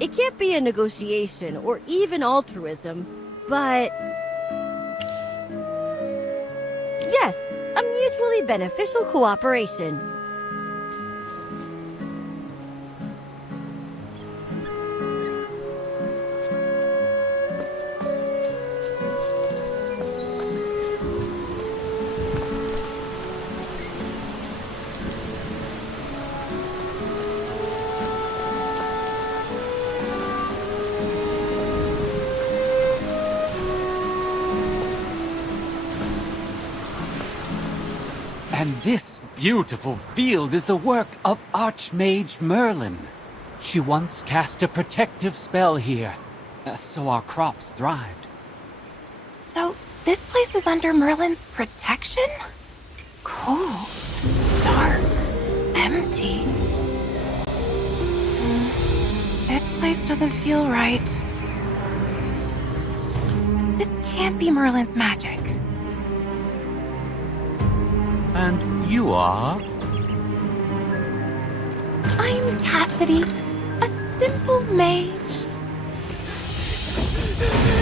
it can't be a negotiation or even altruism, but... yes, a mutually beneficial cooperation. And this beautiful field is the work of Archmage Merlin. She once cast a protective spell here, so our crops thrived. So, this place is under Merlin's protection? Cold, dark, empty. This place doesn't feel right. This can't be Merlin's magic. And you are? I'm Cassidy, a simple mage.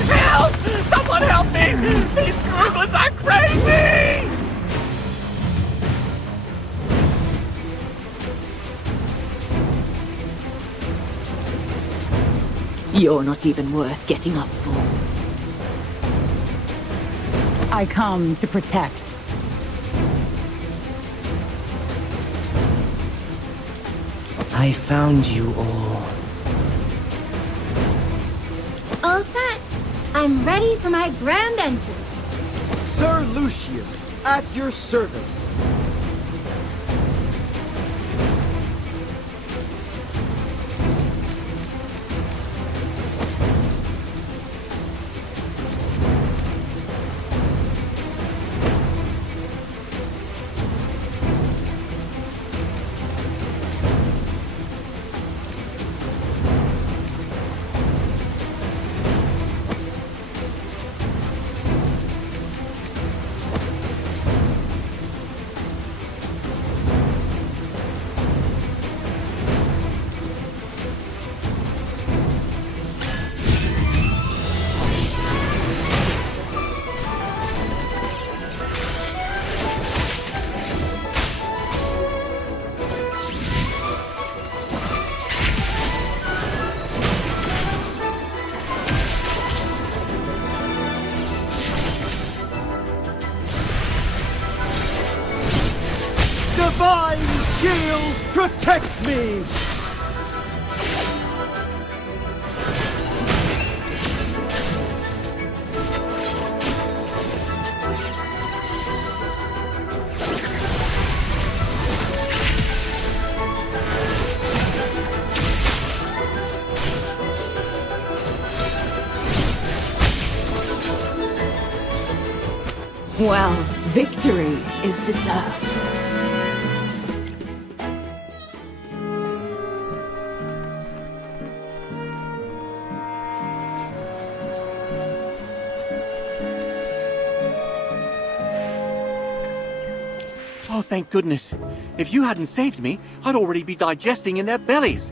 Help! Someone help me! These Gruglins are crazy! You're not even worth getting up for. I come to protect. I found you all. All set. I'm ready for my grand entrance. Sir Lucius, at your service. Divine shield, protect me! Well, victory is deserved. Oh, thank goodness. If you hadn't saved me, I'd already be digesting in their bellies.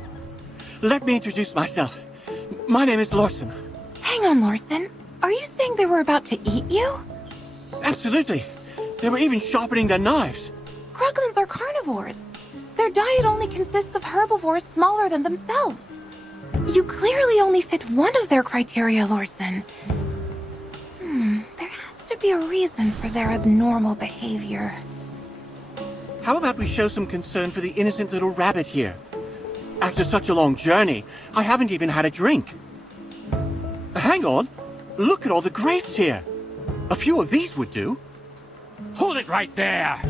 Let me introduce myself. My name is Lorson. Hang on, Lorson. Are you saying they were about to eat you? Absolutely. They were even sharpening their knives. Gruglins are carnivores. Their diet only consists of herbivores smaller than themselves. You clearly only fit one of their criteria, Lorson. There has to be a reason for their abnormal behavior. How about we show some concern for the innocent little rabbit here? After such a long journey, I haven't even had a drink. Hang on. Look at all the grapes here. A few of these would do. Hold it right there!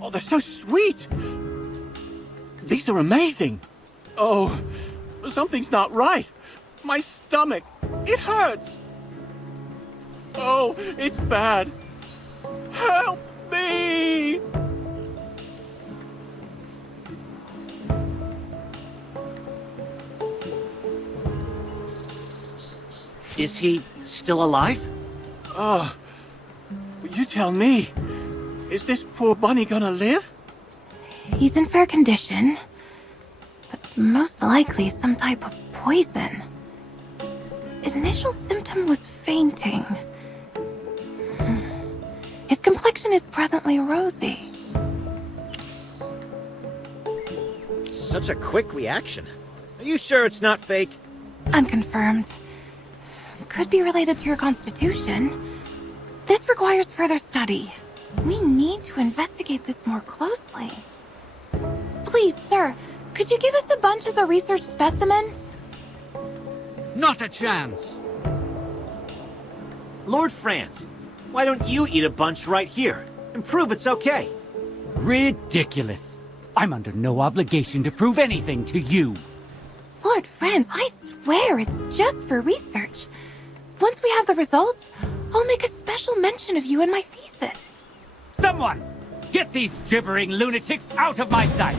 Oh, they're so sweet. These are amazing. Oh, something's not right. My stomach, it hurts. Oh, it's bad. Help me! Is he still alive? Oh, you tell me. Is this poor bunny gonna live? He's in fair condition, but most likely some type of poison. Initial symptom was fainting. His complexion is presently rosy. Such a quick reaction. Are you sure it's not fake? Unconfirmed. Could be related to your constitution. This requires further study. We need to investigate this more closely. Please, sir, could you give us a bunch as a research specimen? Not a chance! Lord Franz, why don't you eat a bunch right here and prove it's okay? Ridiculous. I'm under no obligation to prove anything to you. Lord Franz, I swear it's just for research. Once we have the results, I'll make a special mention of you in my thesis. Someone! Get these gibbering lunatics out of my sight!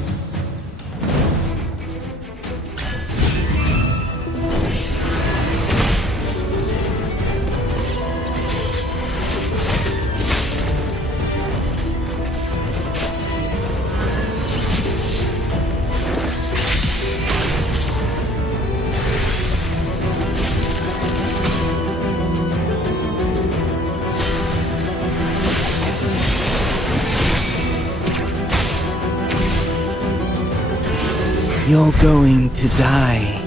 You're going to die.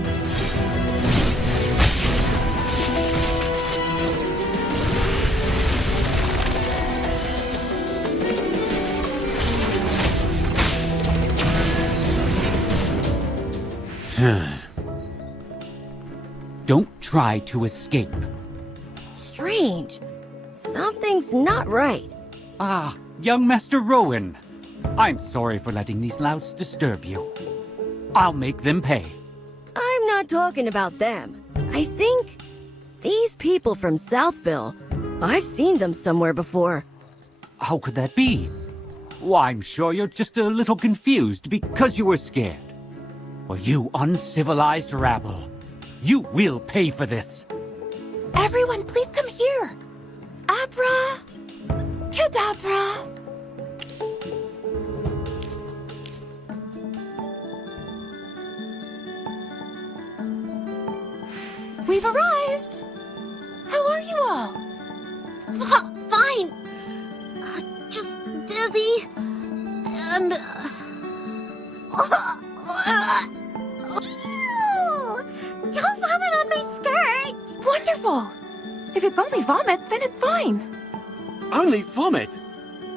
Don't try to escape. Strange. Something's not right. Ah, young Master Rowan. I'm sorry for letting these louts disturb you. I'll make them pay. I'm not talking about them. I think these people from Southville, I've seen them somewhere before. How could that be? Why, I'm sure you're just a little confused because you were scared. Well, you uncivilized rabble. You will pay for this. Everyone, please come here. Abra! Cadabra! We've arrived! How are you all? Fine. Just dizzy. And... Don't vomit on my skirt! Wonderful! If it's only vomit, then it's fine. Only vomit?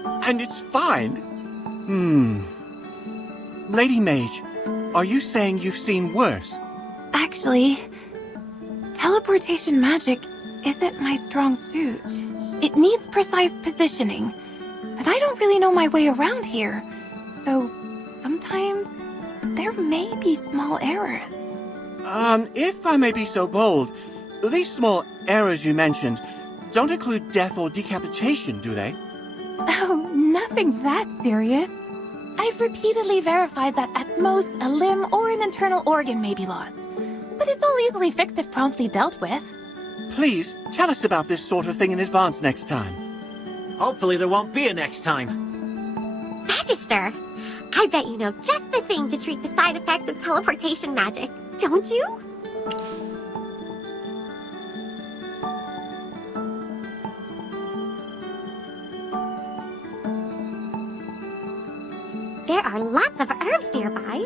And it's fine? Lady Mage, are you saying you've seen worse? Actually, teleportation magic isn't my strong suit. It needs precise positioning, but I don't really know my way around here, so sometimes there may be small errors. If I may be so bold, these small errors you mentioned don't include death or decapitation, do they? Oh, nothing that serious. I've repeatedly verified that at most a limb or an internal organ may be lost, but it's all easily fixed if promptly dealt with. Please, tell us about this sort of thing in advance next time. Hopefully there won't be a next time. Magister, I bet you know just the thing to treat the side effects of teleportation magic, don't you? There are lots of herbs nearby.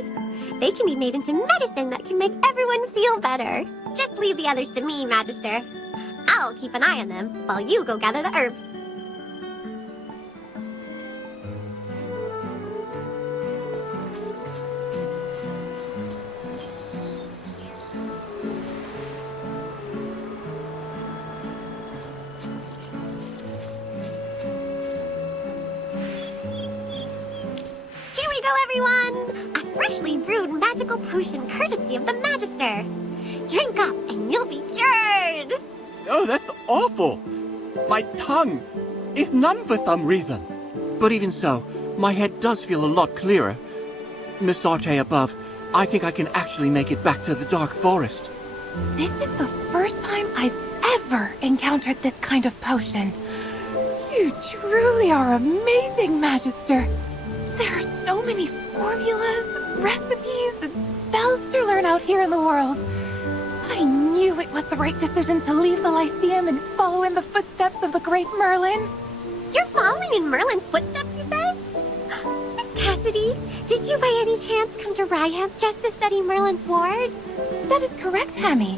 They can be made into medicine that can make everyone feel better. Just leave the others to me, Magister. I'll keep an eye on them while you go gather the herbs. go, everyone! A freshly brewed magical potion courtesy of the Magister. Drink up and you'll be cured! Oh, that's awful! My tongue is numb for some reason. But even so, my head does feel a lot clearer. Miss Arte above, I think I can actually make it back to the Dark Forest. This is the first time I've ever encountered this kind of potion. You truly are amazing, Magister. There are so many formulas, recipes, and spells to learn out here in the world. I knew it was the right decision to leave the Lyceum and follow in the footsteps of the great Merlin. You're following in Merlin's footsteps, you say? Miss Cassidy, did you by any chance come to Ryham just to study Merlin's ward? That is correct, Hammy.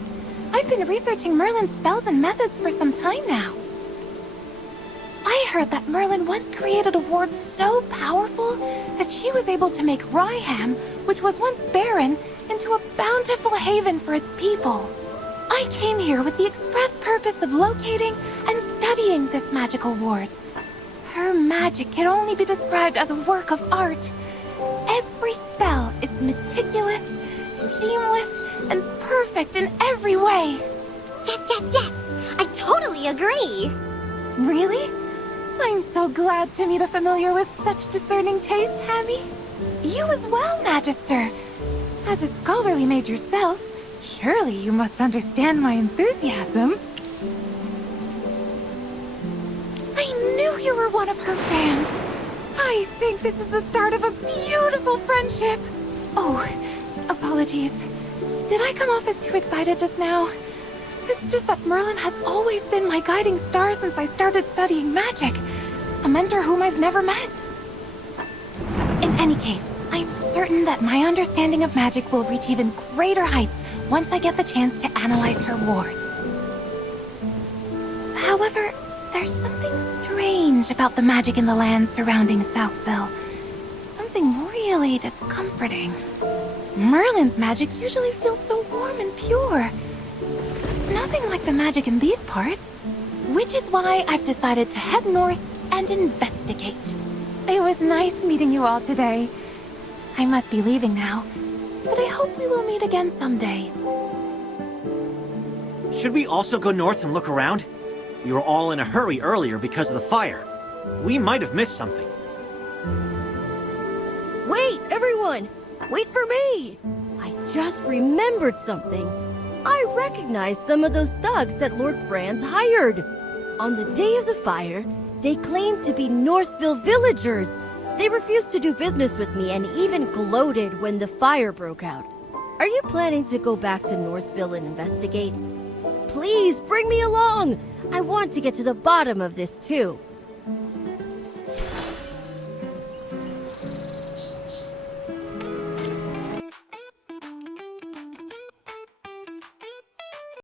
I've been researching Merlin's spells and methods for some time now. I heard that Merlin once created a ward so powerful that she was able to make Ryham, which was once barren, into a bountiful haven for its people. I came here with the express purpose of locating and studying this magical ward. Her magic can only be described as a work of art. Every spell is meticulous, seamless, and perfect in every way. Yes! I totally agree. Really? I'm so glad to meet a familiar with such discerning taste, Hammy. You as well, Magister. As a scholarly mage yourself, surely you must understand my enthusiasm. I knew you were one of her fans. I think this is the start of a beautiful friendship. Oh, apologies. Did I come off as too excited just now? It's just that Merlin has always been my guiding star since I started studying magic. A mentor whom I've never met. In any case, I'm certain that my understanding of magic will reach even greater heights once I get the chance to analyze her ward. However, there's something strange about the magic in the lands surrounding Southville. Something really discomforting. Merlin's magic usually feels so warm and pure. It's nothing like the magic in these parts. Which is why I've decided to head north and investigate. It was nice meeting you all today. I must be leaving now, but I hope we will meet again someday. Should we also go north and look around? We were all in a hurry earlier because of the fire. We might have missed something. Wait, everyone! Wait for me! I just remembered something. I recognized some of those thugs that Lord Franz hired. On the day of the fire, they claimed to be Northville villagers. They refused to do business with me and even gloated when the fire broke out. Are you planning to go back to Northville and investigate? Please, bring me along! I want to get to the bottom of this, too.